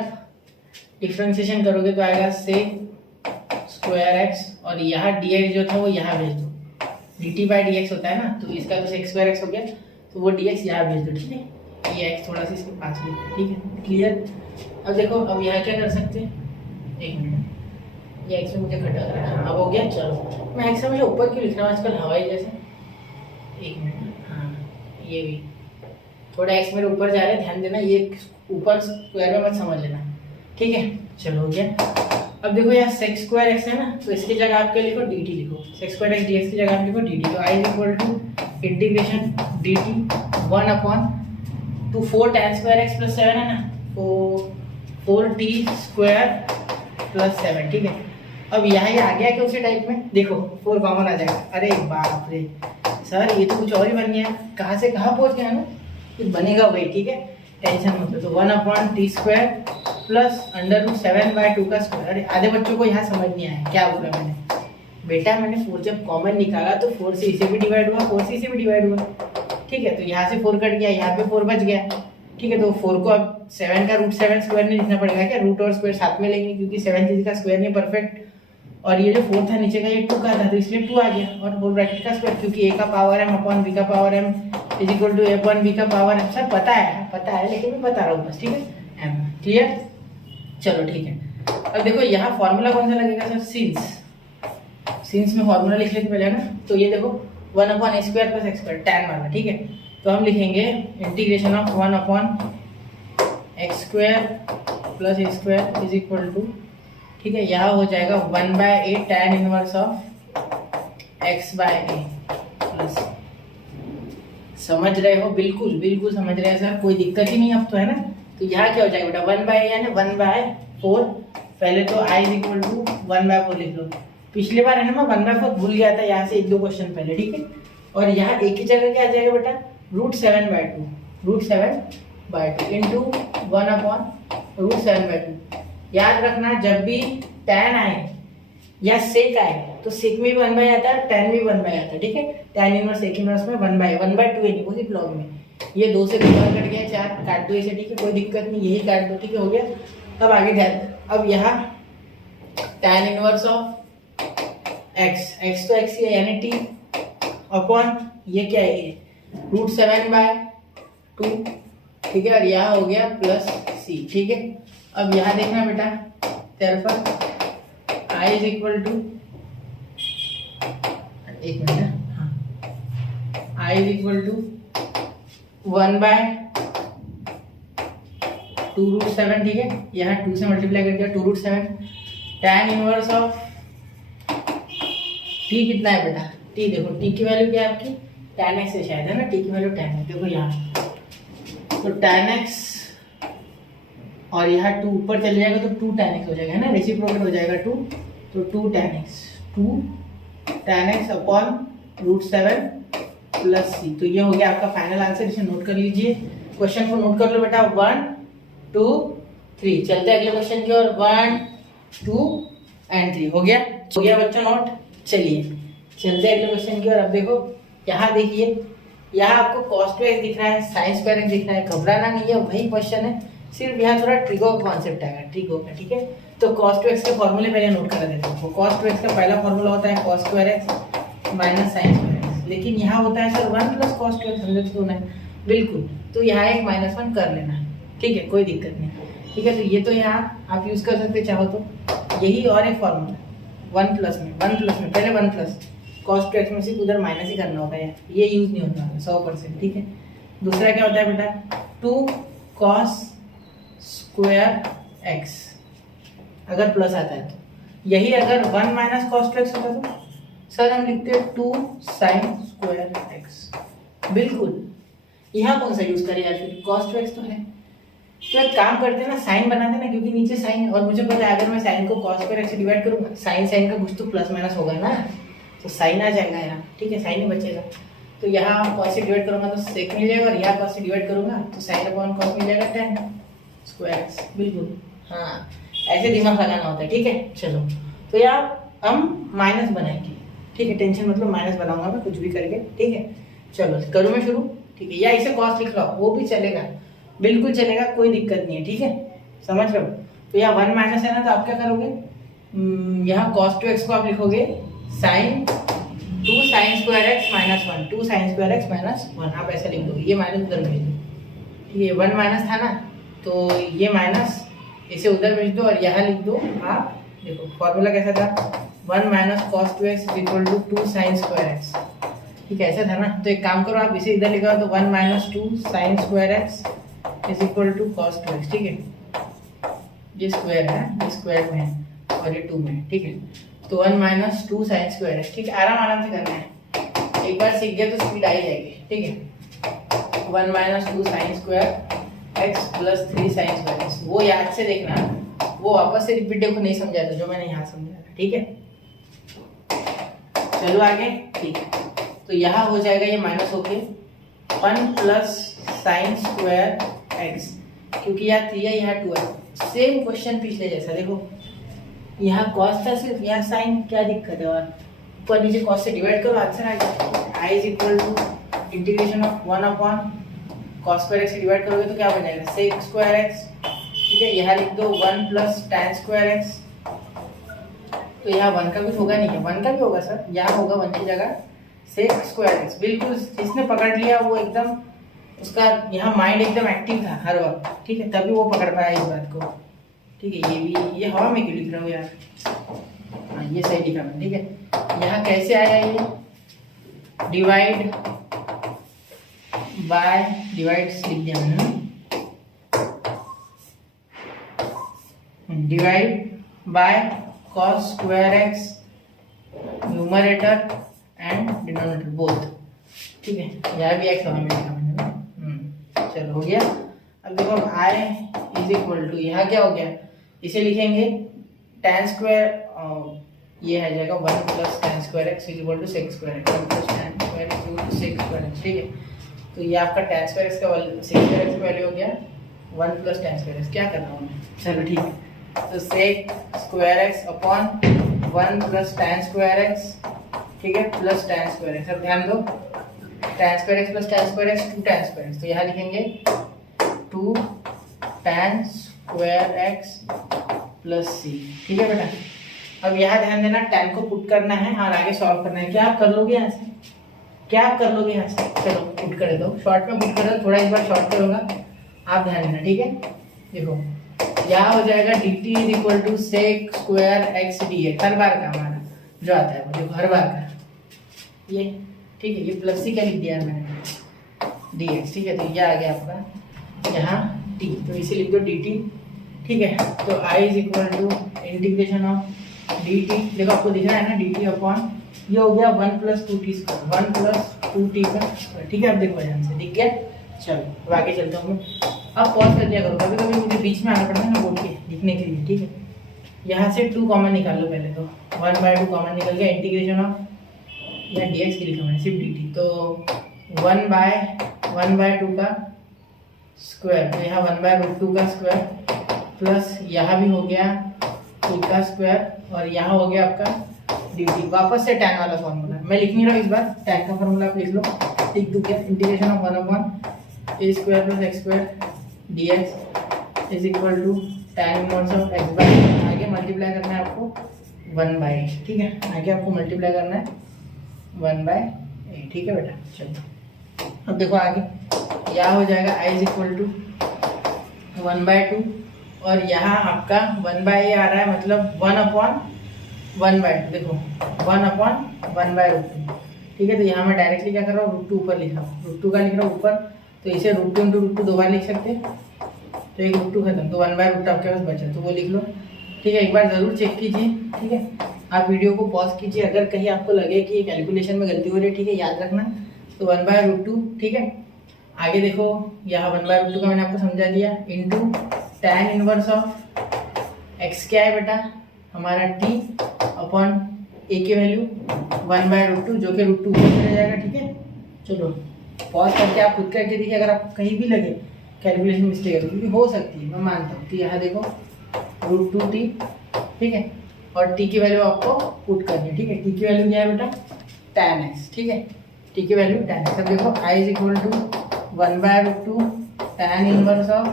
डिफरेंशिएशन करोगे तो आएगा सेक स्क्वायर एक्स, और यहाँ dx जो था वो यहाँ भेज दो, dt बाई dx होता है ना, तो इसका तो सेक स्क्वायर एक्स हो गया, तो वो dx यहाँ भेज दो, ठीक है। ये x थोड़ा सा इसके पास ले, ठीक है, क्लियर? अब देखो, अब यहाँ क्या कर सकते हैं, एक मिनट, ये x में मुझे खटक रहा है, अब हो गया। चलो मैं x हमेशा ऊपर क्यों लिख रहा हूँ आजकल, हवाई जैसे, एक मिनट, हाँ ये भी थोड़ा x मेरे ऊपर जा रहा है, ध्यान देना, ये ऊपर स्क्वायर में मत समझ लेना, ठीक है। चलो हो गया। अब देखो यहाँ सेक स्क्वायर एक्स है ना, तो इसकी जगह आप क्या लिखो, dt लिखो, सेक स्क्वायर एक्स dx की जगह आप लिखो dt, तो i is equal to integration dt 1 upon two 4 tan square X plus 7 है ना, तो 4t स्क्वायर प्लस 7, ठीक है। अब यहाँ ये आ गया क्या उसी टाइप में, देखो 4 कॉमन आ जाएगा, अरे बाप रे सर ये तो कुछ और ही बन गया, कहाँ से कहाँ पहुँच गया ना, कुछ बनेगा वही, ठीक है, टेंशन मत लो। तो 1 upon T square plus under root 7/2 का स्क्वायर। अरे आधे बच्चों को यहाँ समझ नहीं आया क्या बोला मैंने, बेटा मैंने 4 जब कॉमन निकाला तो 4 से इसे भी डिवाइड हुआ, 4 से इसे भी डिवाइड हुआ, ठीक है। तो यहाँ से 4 कट गया, यहाँ पे 4 बच गया, ठीक है। तो 4 को अब 7 का रूट 7 स्क्वायर नहीं लिखना पड़ेगा क्या, रूट और स्क्वायर साथ में लेंगे क्योंकि 7 चीज का स्क्वायर नहीं परफेक्ट, और ये जो 4 था नीचे का ये 2 का था, तो इसलिए 2 आ गया, और होल ब्रैकेट का स्क्वायर क्योंकि a का पावर m अपॉन b का power m is equal to a upon b का पावर m। सर पता है लेकिन मैं बता रहा हूँ बस, ठीक है, m, क्लियर? चलो ठीक है। अब देखो यहाँ फॉर्मूला कौन सा लगेगा सर, सिंस में फॉर्मूला लिख लेते पहले ना, तो ये देखो 1 upon a square plus x square tan वाला, ठीक है। तो हम लिखेंगे integration of 1 upon x square plus a square is equal to, ठीक है, यहाँ हो जाएगा 1/a tan inverse of x/a plus, समझ रहे हो, बिल्कुल समझ रहे हैं सर, कोई दिक्कत ही नहीं अब तो, है ना। तो यहाँ क्या हो जाएगा बेटा 1/a यानी 1/4, पहले तो i इज इक्वल टू 1/4 लिख लो, पिछली बार है ना मैं 1/4 भूल गया था यहाँ से 1-2 क्वेश्चन पहले, ठीक है। और यहाँ एक ही जगह क्या आ जाएगा बेटा, रूट 7/2 इंटू 1 अपॉन रूट 7/2। याद रखना जब भी tan आए या सेक आए तो सेक में भी 1 बाई आता है, tan में भी 1 बाई आता है, ठीक है। tan इनवर्स सेक इनवर्स में 1/2 है, उसी ब्लॉक में ये 2 से 2 बार कट गया, 4 काट दो इसे, ठीक है, कोई दिक्कत नहीं, यही काट दो, ठीक है, हो गया। अब आगे ध्यान, अब यहाँ tan इनवर्स ऑफ x तो x ही है यानी t अपॉन ये क्या है, ये रूट 7/2, ठीक है, और यहाँ हो गया प्लस c, ठीक है। अब यहाँ देखना बेटा, therefore i is equal to, एक मिनट, हाँ, i is equal to 1/2 root 7, ठीक है, यहाँ 2 से मल्टीप्लाई कर दिया 2 root 7, tan inverse of t कितना है बेटा, t देखो t की वैल्यू क्या है आपकी, tan x है शायद, है ना, t की वैल्यू tan x, देखो यहाँ, तो tan x और यहाँ 2 ऊपर चले जाएगा तो 2 tan x हो जाएगा, है ना, रेसिप्रोकेट हो जाएगा 2, तो 2 tan x upon root 7 plus c। तो ये हो गया आपका फाइनल आंसर, इसे नोट कर लीजिए, क्वेश्चन को नोट कर लो बेटा, 1 2 3, चलते हैं अगले क्वेश्चन की ओर, 1 2 एंड 3, हो गया बच्चों नोट। चलिए चलते हैं अगले क्वेश्चन की ओर। अब देखो यहाँ देखिए, यहाँ आपको cos 2x दिख रहा है, sin स्क्वायर x दिख रहा है, घबराना नहीं है, वही क्वेश्चन है, सिर्फ यहाँ थोड़ा ट्रिगो का कॉन्सेप्ट आएगा, ट्रिगो का, ठीक है। तो cos 2x के फॉर्मूले पहले नोट करा देते हैं। cos 2x का पहला फॉर्मूला होता है cos square x minus sin square x, लेकिन यहाँ होता है सर 1 प्लस cos 2x, समझे तो होना है बिल्कुल, तो यहाँ एक -1 कर लेना है, ठीक है, कोई दिक्कत नहीं, ठीक है। तो ये तो यहाँ आप यूज कर सकते चाहो तो, यही और एक फॉर्मूला 1 प्लस में पहले 1 प्लस cos 2x में सिर्फ उधर माइनस ही करना होता है, ये यूज नहीं होता 100%, ठीक है। दूसरा क्या होता है बेटा 2 cos स्क्वायर x, अगर प्लस आता है तो, यही अगर 1 माइनस cos 2x होता तो सर हम लिखते हैं 2 sin स्क्वायर x, बिल्कुल। यहाँ कौन सा यूज करें यार, फिर cos 2x तो है, तो एक काम करते हैं ना, साइन बनाते हैं ना, क्योंकि नीचे साइन है और मुझे पता है अगर मैं साइन को cos स्क्वायर x से डिवाइड करूंगा, साइन का कुछ तो प्लस माइनस होगा ना, तो साइन आ जाएगा यहाँ, ठीक है, साइन ही बचेगा। तो यहाँ cos से डिवाइड करूंगा तो sec मिल जाएगा, और यहाँ cos से डिवाइड करूंगा तो sin अपॉन cos मिल जाएगा tan स्क्वायर x, बिल्कुल। हाँ, ऐसे दिमाग लगाना होता है, ठीक है। चलो, तो यहाँ हम माइनस बनाएंगे, ठीक है, टेंशन मतलब माइनस बनाऊंगा मैं कुछ भी करके, ठीक है। चलो करूँ मैं शुरू, ठीक है, या इसे cos लिख लो वो भी चलेगा, बिल्कुल चलेगा, कोई दिक्कत नहीं है, ठीक है, समझ रहे हो। तो यहाँ 1 माइनस है ना, तो आप क्या करोगे, यहाँ cos 2x को आप लिखोगे sin 2 sin square x minus 1, 2 sin square x minus 1, आप ऐसा लिख दोगे, ये माइनस उधर भेज दो, ठीक है, 1 माइनस था ना, तो ये माइनस इसे उधर भेज दो और यहाँ लिख दो आप, देखो फॉर्मूला कैसा था, 1 minus cos 2x is equal to 2 sin square x, ठीक है, ऐसा था ना। तो एक काम करो, आप इसे इधर लिखा तो 1 minus 2 sin square x is equal to cos 2x, ठीक है, ये स्क्वायर है, ये स्क्वायर में है और ये 2 में है, ठीक है। तो 1 माइनस 2 sin स्क्वायर x, ठीक है, आराम से करना है, एक बार सीख गए तो स्पीड आ ही जाएगी, ठीक है। 1 minus 2 sin square x plus 3 sin square x, वो याद से देखना, वो वापस से रिपीट देखो, नहीं समझा था जो मैंने यहाँ समझाया था, ठीक है। चलो आगे, ठीक है, तो यहाँ हो जाएगा ये माइनस होके 1 प्लस sin स्क्वायर x, क्योंकि यहाँ 3 है यहाँ 2 है, सेम क्वेश्चन पिछले जैसा, देखो यहाँ cos था सिर्फ, यहाँ sin, क्या दिक्कत है, और ऊपर नीचे cos से डिवाइड करो, आंसर आ जाएगा, i is equal to integration of 1 upon cos square x से डिवाइड करोगे तो क्या बन जाएगा sec स्क्वायर x, ठीक है, यहाँ लिख दो 1 प्लस tan स्क्वायर x, तो यहाँ 1 का कुछ होगा नहीं है, 1 का भी होगा सर, यहाँ होगा 1 की जगह sec स्क्वायर x, बिल्कुल जिसने पकड़ लिया वो एकदम, उसका यहाँ माइंड एकदम एक्टिव था हर वक्त, ठीक है, तभी वो पकड़ पाया इस बात को, ठीक है। ये भी, ये हवा में क्यों लिख रहा हूँ यार, हाँ ये सही लिखा मैं, ठीक है। यहाँ कैसे आया ये, डिवाइड बाय, डिवाइड लिख दिया मैंने, divide by cos square x numerator and denominator both, ठीक है, यहाँ भी x हवा में लिखा मैंने, चलो हो गया। अब देखो i इज इक्वल टू, यहाँ क्या हो गया, इसे लिखेंगे tan स्क्वायर, ये आ जाएगा 1 plus tan square x is equal to sec square x, 1 plus tan square x is equal to sec square x, ठीक है। तो ये आपका tan स्क्वायर x का sec स्क्वायर x का वैल्यू हो गया 1 प्लस tan स्क्वायर x, क्या कर रहा हूँ मैं, चलो ठीक है, तो sec square x upon 1 plus tan square x, ठीक है, प्लस tan स्क्वायर x, अब ध्यान दो tan square x plus tan square x 2 tan square x, तो यहाँ लिखेंगे 2 tan square x plus c, ठीक है बेटा। अब यहाँ ध्यान देना, tan को पुट करना है और आगे सॉल्व करना है, क्या आप कर लोगे यहाँ से, क्या आप कर लोगे यहाँ से, चलो पुट कर दो, शॉर्ट में पुट कर दो, थोड़ा इस बार शॉर्ट करूँगा, आप ध्यान देना, ठीक है। देखो यहाँ हो जाएगा dt is equal to sec square x dx, हर बार का हमारा जो आता है वो, देखो हर बार का ये, ठीक है, ये प्लस सी का लिख दिया मैंने dx, ठीक है, तो ये आ गया आपका यहाँ t, तो इसे लिख दो dt, ठीक है। तो i is equal to integration of dt, देखो आपको दिख रहा है ना dt अपॉन, ये हो गया 1 plus 2t square, 1 plus 2t का स्क्वायर, ठीक है, अब देखो ध्यान से, दिख गया। चलो अब आगे चलता हूँ मैं, अब पॉज कर दिया करो, कभी कभी मुझे बीच में आना पड़ता है ना बोल के लिखने के लिए, ठीक है। यहाँ से 2 कॉमन निकाल लो पहले, तो 1/2 कॉमन निकल गया, इंटीग्रेशन ऑफ, यहाँ dx की लिखा मैंने सिर्फ dt, तो 1/2 का स्क्वायर, तो यहाँ 1/√2 का स्क्वायर, प्लस यहाँ भी हो गया 2 का स्क्वायर, और यहाँ हो गया आपका dt, वापस से tan वाला फॉर्मूला, मैं लिख नहीं रहा हूँ इस बार, टैन का फॉर्मूला आप लिख लो, लिख दूँ क्या, integration of 1/a² + x² dx is equal to tan inverse of x/, आगे मल्टीप्लाई करना है आपको 1/8, ठीक है, आगे आपको मल्टीप्लाई करना है 1/8, ठीक है बेटा। चलो अब देखो आगे, यहाँ हो जाएगा i इज इक्वल टू 1/2 और यहाँ आपका 1/a आ रहा है, मतलब 1/1/2, देखो 1/1/√2, ठीक है। तो यहाँ मैं डायरेक्टली क्या कर रहा हूँ, √2 ऊपर लिख रहा हूँ, √2 का लिख रहा हूँ ऊपर, तो इसे √2 × √2 दो बार लिख सकते हैं, तो एक √2 खत्म, तो 1/√2 आपके पास बचा, तो वो लिख लो, ठीक है। एक बार ज़रूर चेक कीजिए, ठीक है, आप वीडियो को पॉज कीजिए, अगर कहीं आपको लगे कि कैलकुलेशन में गलती हो रही है, ठीक है, याद रखना, तो 1/√2, ठीक है। आगे देखो यहाँ 1/√2 का मैंने आपको समझा दिया, into tan inverse of x क्या है बेटा, हमारा t अपॉन a की वैल्यू 1/√2, जो कि √2 ऊपर चला जाएगा, ठीक है। चलो पॉज करके आप खुद करके देखिए, अगर आपको कहीं भी लगे कैलकुलेशन मिस्टेक है, क्योंकि हो सकती है, मैं मानता हूँ। तो यहाँ देखो √2t, ठीक है, और t की वैल्यू आपको पुट करनी है, ठीक है। t की वैल्यू क्या है बेटा, tan x, ठीक है, t की वैल्यू tan x। अब देखो i is equal to 1/√2 tan inverse of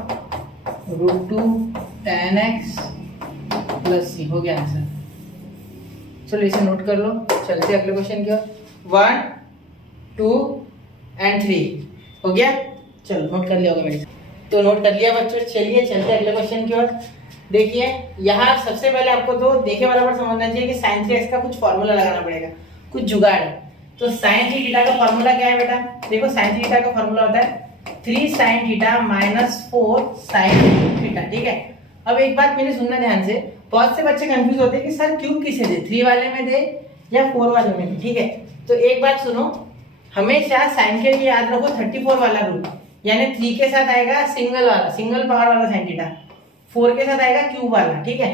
√2 tan x plus c, हो गया आंसर। चलो इसे नोट कर लो, चलते अगले क्वेश्चन की ओर। 1, 2 एंड 3 हो गया, चलो नोट कर लिया होगा मेरे, तो नोट कर लिया बच्चों। चलिए चलते अगले क्वेश्चन की ओर। देखिए यहाँ सबसे पहले आपको तो देखे वाला पर समझना चाहिए कि sin 3x का कुछ फॉर्मूला लगाना पड़ेगा, कुछ जुगाड़ है। तो sin 3θ का फॉर्मूला क्या है बेटा, देखो sin 3θ का फॉर्मूला होता है 3 sin θ - 4 sin θ, ठीक है। अब एक बात मेरी सुनना ध्यान से, बहुत से बच्चे कंफ्यूज होते हैं कि सर क्यूब किसे दे, 3 वाले में दे या 4 वाले में दे, ठीक है। तो एक बात सुनो, हमेशा साइन के लिए याद रखो 34 वाला रूल, यानी 3 के साथ आएगा सिंगल वाला, सिंगल पावर वाला साइन थीटा, 4 के साथ आएगा क्यूब वाला, ठीक है।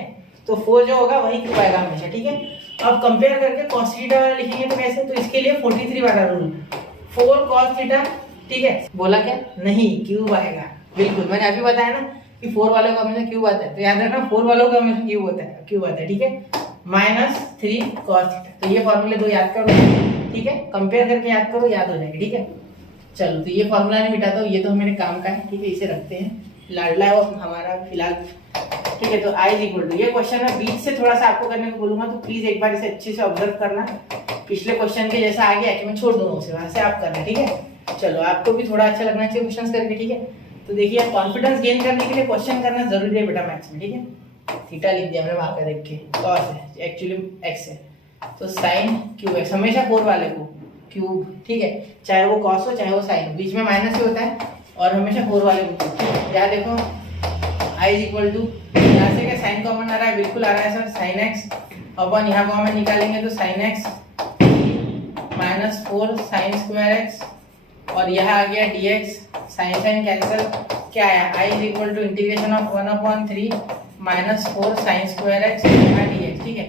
तो 4 जो होगा वही क्यूब आएगा हमेशा, ठीक है। अब कंपेयर करके cos थीटा वाला लिखेंगे तो कैसे, तो इसके लिए 43 वाला रूल, 4 cos थीटा, ठीक है। बोला क्या, नहीं क्यूब आएगा, बिल्कुल मैंने अभी बताया ना कि 4 वालों का हमेशा क्यूब आता है, तो याद रखना 4 वालों का हमेशा क्यूब आता है, ठीक है। -3 cos थीटा, तो ये फॉर्मूले दो याद करो, ठीक है, कंपेयर करके याद करो, याद हो जाएगा, ठीक है। चलो तो ये फॉर्मूला नहीं मिटाता हूँ, ये तो मेरे काम का है, ठीक है, इसे रखते हैं, लाडला है वो हमारा फिलहाल, ठीक है। तो आई इज इक्वल टू, ये क्वेश्चन मैं बीच से थोड़ा सा आपको करने को बोलूंगा, तो प्लीज एक बार इसे अच्छे से ऑब्जर्व करना, पिछले क्वेश्चन के जैसा आ गया कि मैं छोड़ दूंगा उसे, वहां से आप करना, ठीक है। चलो आपको भी थोड़ा अच्छा लगना चाहिए क्वेश्चन करके, ठीक है। तो देखिए कॉन्फिडेंस गेन करने के लिए क्वेश्चन करना जरूरी है बेटा मैथ्स में, ठीक है। थीटा लिख दिया मैंने वहां पे देख के, कॉस है एक्चुअली एक्स है, तो साइन क्यूब एक्स, हमेशा 4 वाले को क्यूब, ठीक है, चाहे वो कॉस हो चाहे वो साइन हो, बीच में माइनस ही होता है, और हमेशा 4 वाले को। यहाँ देखो आई इज इक्वल टू, यहाँ से क्या साइन कॉमन आ रहा है, बिल्कुल आ रहा है सर, साइन एक्स अपन यहाँ कॉमन निकालेंगे तो sine x -4 sine square x, और यहाँ आ गया dx, साइन साइन कैंसिल, क्या आया, i is equal to integration of 1/3 -4 sine square x यहाँ dx, ठीक है।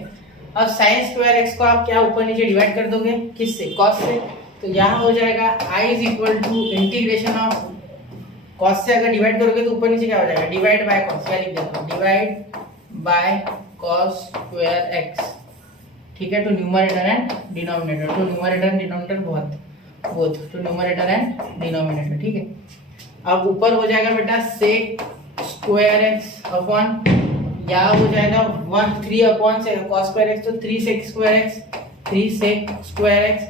अब साइन स्क्वायर एक्स को आप क्या ऊपर नीचे डिवाइड कर दोगे, किससे, कॉस से, तो यहाँ हो जाएगा i is equal to integration of, cos से अगर डिवाइड करोगे तो ऊपर नीचे क्या हो जाएगा, डिवाइड बाय कॉस, क्या लिख देता हूँ, divide by cos square x, ठीक है, to numerator and denominator, to numerator and denominator both to numerator and denominator, ठीक है। अब ऊपर हो जाएगा बेटा सेक स्क्वायर एक्स अपॉन, या हो जाएगा 3 अपॉन से कॉस स्क्वायर एक्स, तो 3 sec square x, 3 sec square x,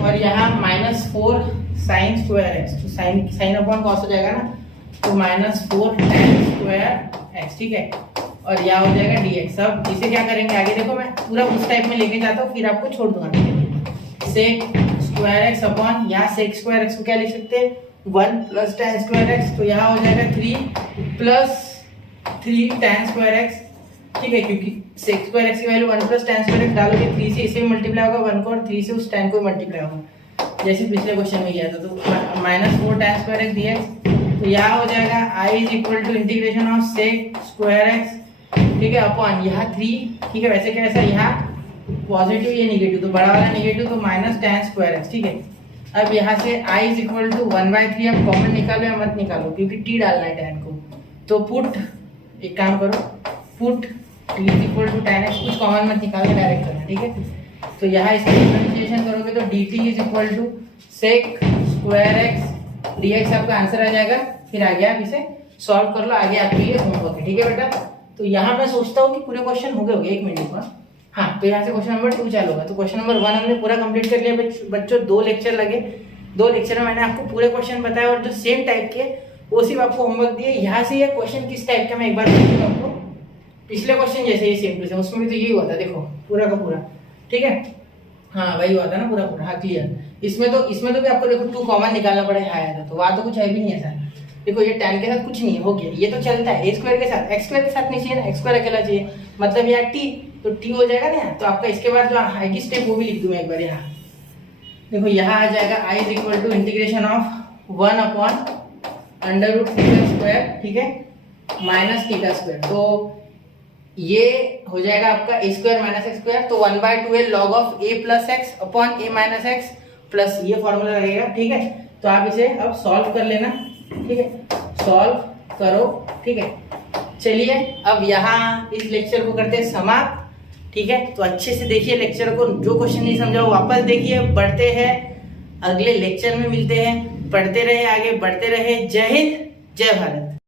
और यहाँ -4 साइन स्क्वायर एक्स, तो साइन साइन अपॉन कॉस हो जाएगा ना, तो -4 tan स्क्वायर एक्स, ठीक है, और यह हो जाएगा dx। अब इसे क्या करेंगे आगे, देखो मैं पूरा उस टाइप में लेके जाता हूँ, फिर आपको छोड़ दूंगा, ठीक है। सेक स्क्वायर एक्स अपॉन, यहाँ सेक स्क्वायर एक्स को क्या लिख सकते हैं, 1 + tan स्क्वायर एक्स, तो यहाँ हो जाएगा 3 + 3 tan स्क्वायर एक्स, ठीक है, क्योंकि सेक स्क्वायर एक्स की वैल्यू 1 + tan स्क्वायर एक्स डालोगे, 3 से इसे मल्टीप्लाई होगा 1 को, और 3 से उस tan को मल्टीप्लाई होगा, जैसे पिछले क्वेश्चन में किया था, तो -4 tan स्क्वायर एक्स dx, तो यहाँ हो जाएगा i is equal to integration of sec square x, ठीक है, अपॉन यहाँ 3, ठीक है, वैसे क्या ऐसा यहाँ पॉजिटिव ये नेगेटिव, तो बड़ा वाला नेगेटिव, तो -tan स्क्वायर एक्स, ठीक है। अब यहाँ से i इज इक्वल टू 1/3, अब कॉमन निकालो या मत निकालो, क्योंकि t डालना है tan को, तो पुट, एक काम करो, put t is equal to tan x, कुछ कॉमन मत निकालो, डायरेक्ट करना, ठीक है। तो यहाँ इसका डिफरेंशिएशन करोगे तो dt is equal to sec square x dx आपका आंसर आ जाएगा। फिर आगे आप इसे सॉल्व कर लो, आगे आपके लिए होमवर्क है, ठीक है बेटा। तो यहाँ मैं सोचता हूँ कि पूरे क्वेश्चन हो गए होंगे, 1 मिनट का। हाँ, तो यहाँ से क्वेश्चन नंबर 2 चालू होगा। तो क्वेश्चन नंबर 1 हमने पूरा कंप्लीट कर लिया बच्चों। 2 लेक्चर लगे, 2 लेक्चर में मैंने आपको पूरे क्वेश्चन बताया और जो सेम टाइप के वो सिर्फ आपको होमवर्क दिए। यहाँ से ये क्वेश्चन किस टाइप का मैं एक बार बताऊँ आपको। पिछले क्वेश्चन जैसे ये सेम टू सेम, उसमें भी तो यही हुआ था, देखो पूरा का पूरा, ठीक है। हाँ वही हुआ था ना पूरा पूरा। हाँ क्लियर। इसमें तो भी आपको देखो 2 कॉमन निकालना पड़ेगा, आया था तो वहाँ तो कुछ है भी नहीं ऐसा। देखो ये tan के साथ कुछ नहीं है, हो गया, ये तो चलता है। a स्क्वायर के साथ x स्क्वायर के साथ नहीं चाहिए ना, x स्क्वायर अकेला चाहिए, मतलब यहाँ t, तो t हो जाएगा ना। तो आपका इसके बाद जो आएगी स्टेप वो भी लिख दूं मैं एक बार यहाँ। देखो यहाँ आ जाएगा i is equal to integration of 1 upon under root theta square, ठीक है, माइनस थीटा स्क्वायर। तो ये हो जाएगा आपका a square minus x square, तो 1/2 log of a plus x upon a minus x plus ये फॉर्मूला लगेगा, ठीक है। तो आप इसे अब सॉल्व कर लेना, ठीक है, सॉल्व करो, ठीक है। चलिए अब यहाँ इस लेक्चर को करते हैं समाप्त, ठीक है। तो अच्छे से देखिए लेक्चर को, जो क्वेश्चन नहीं समझा वो वापस देखिए। बढ़ते हैं अगले लेक्चर में, मिलते हैं, पढ़ते रहे, आगे बढ़ते रहे। जय हिंद, जय भारत।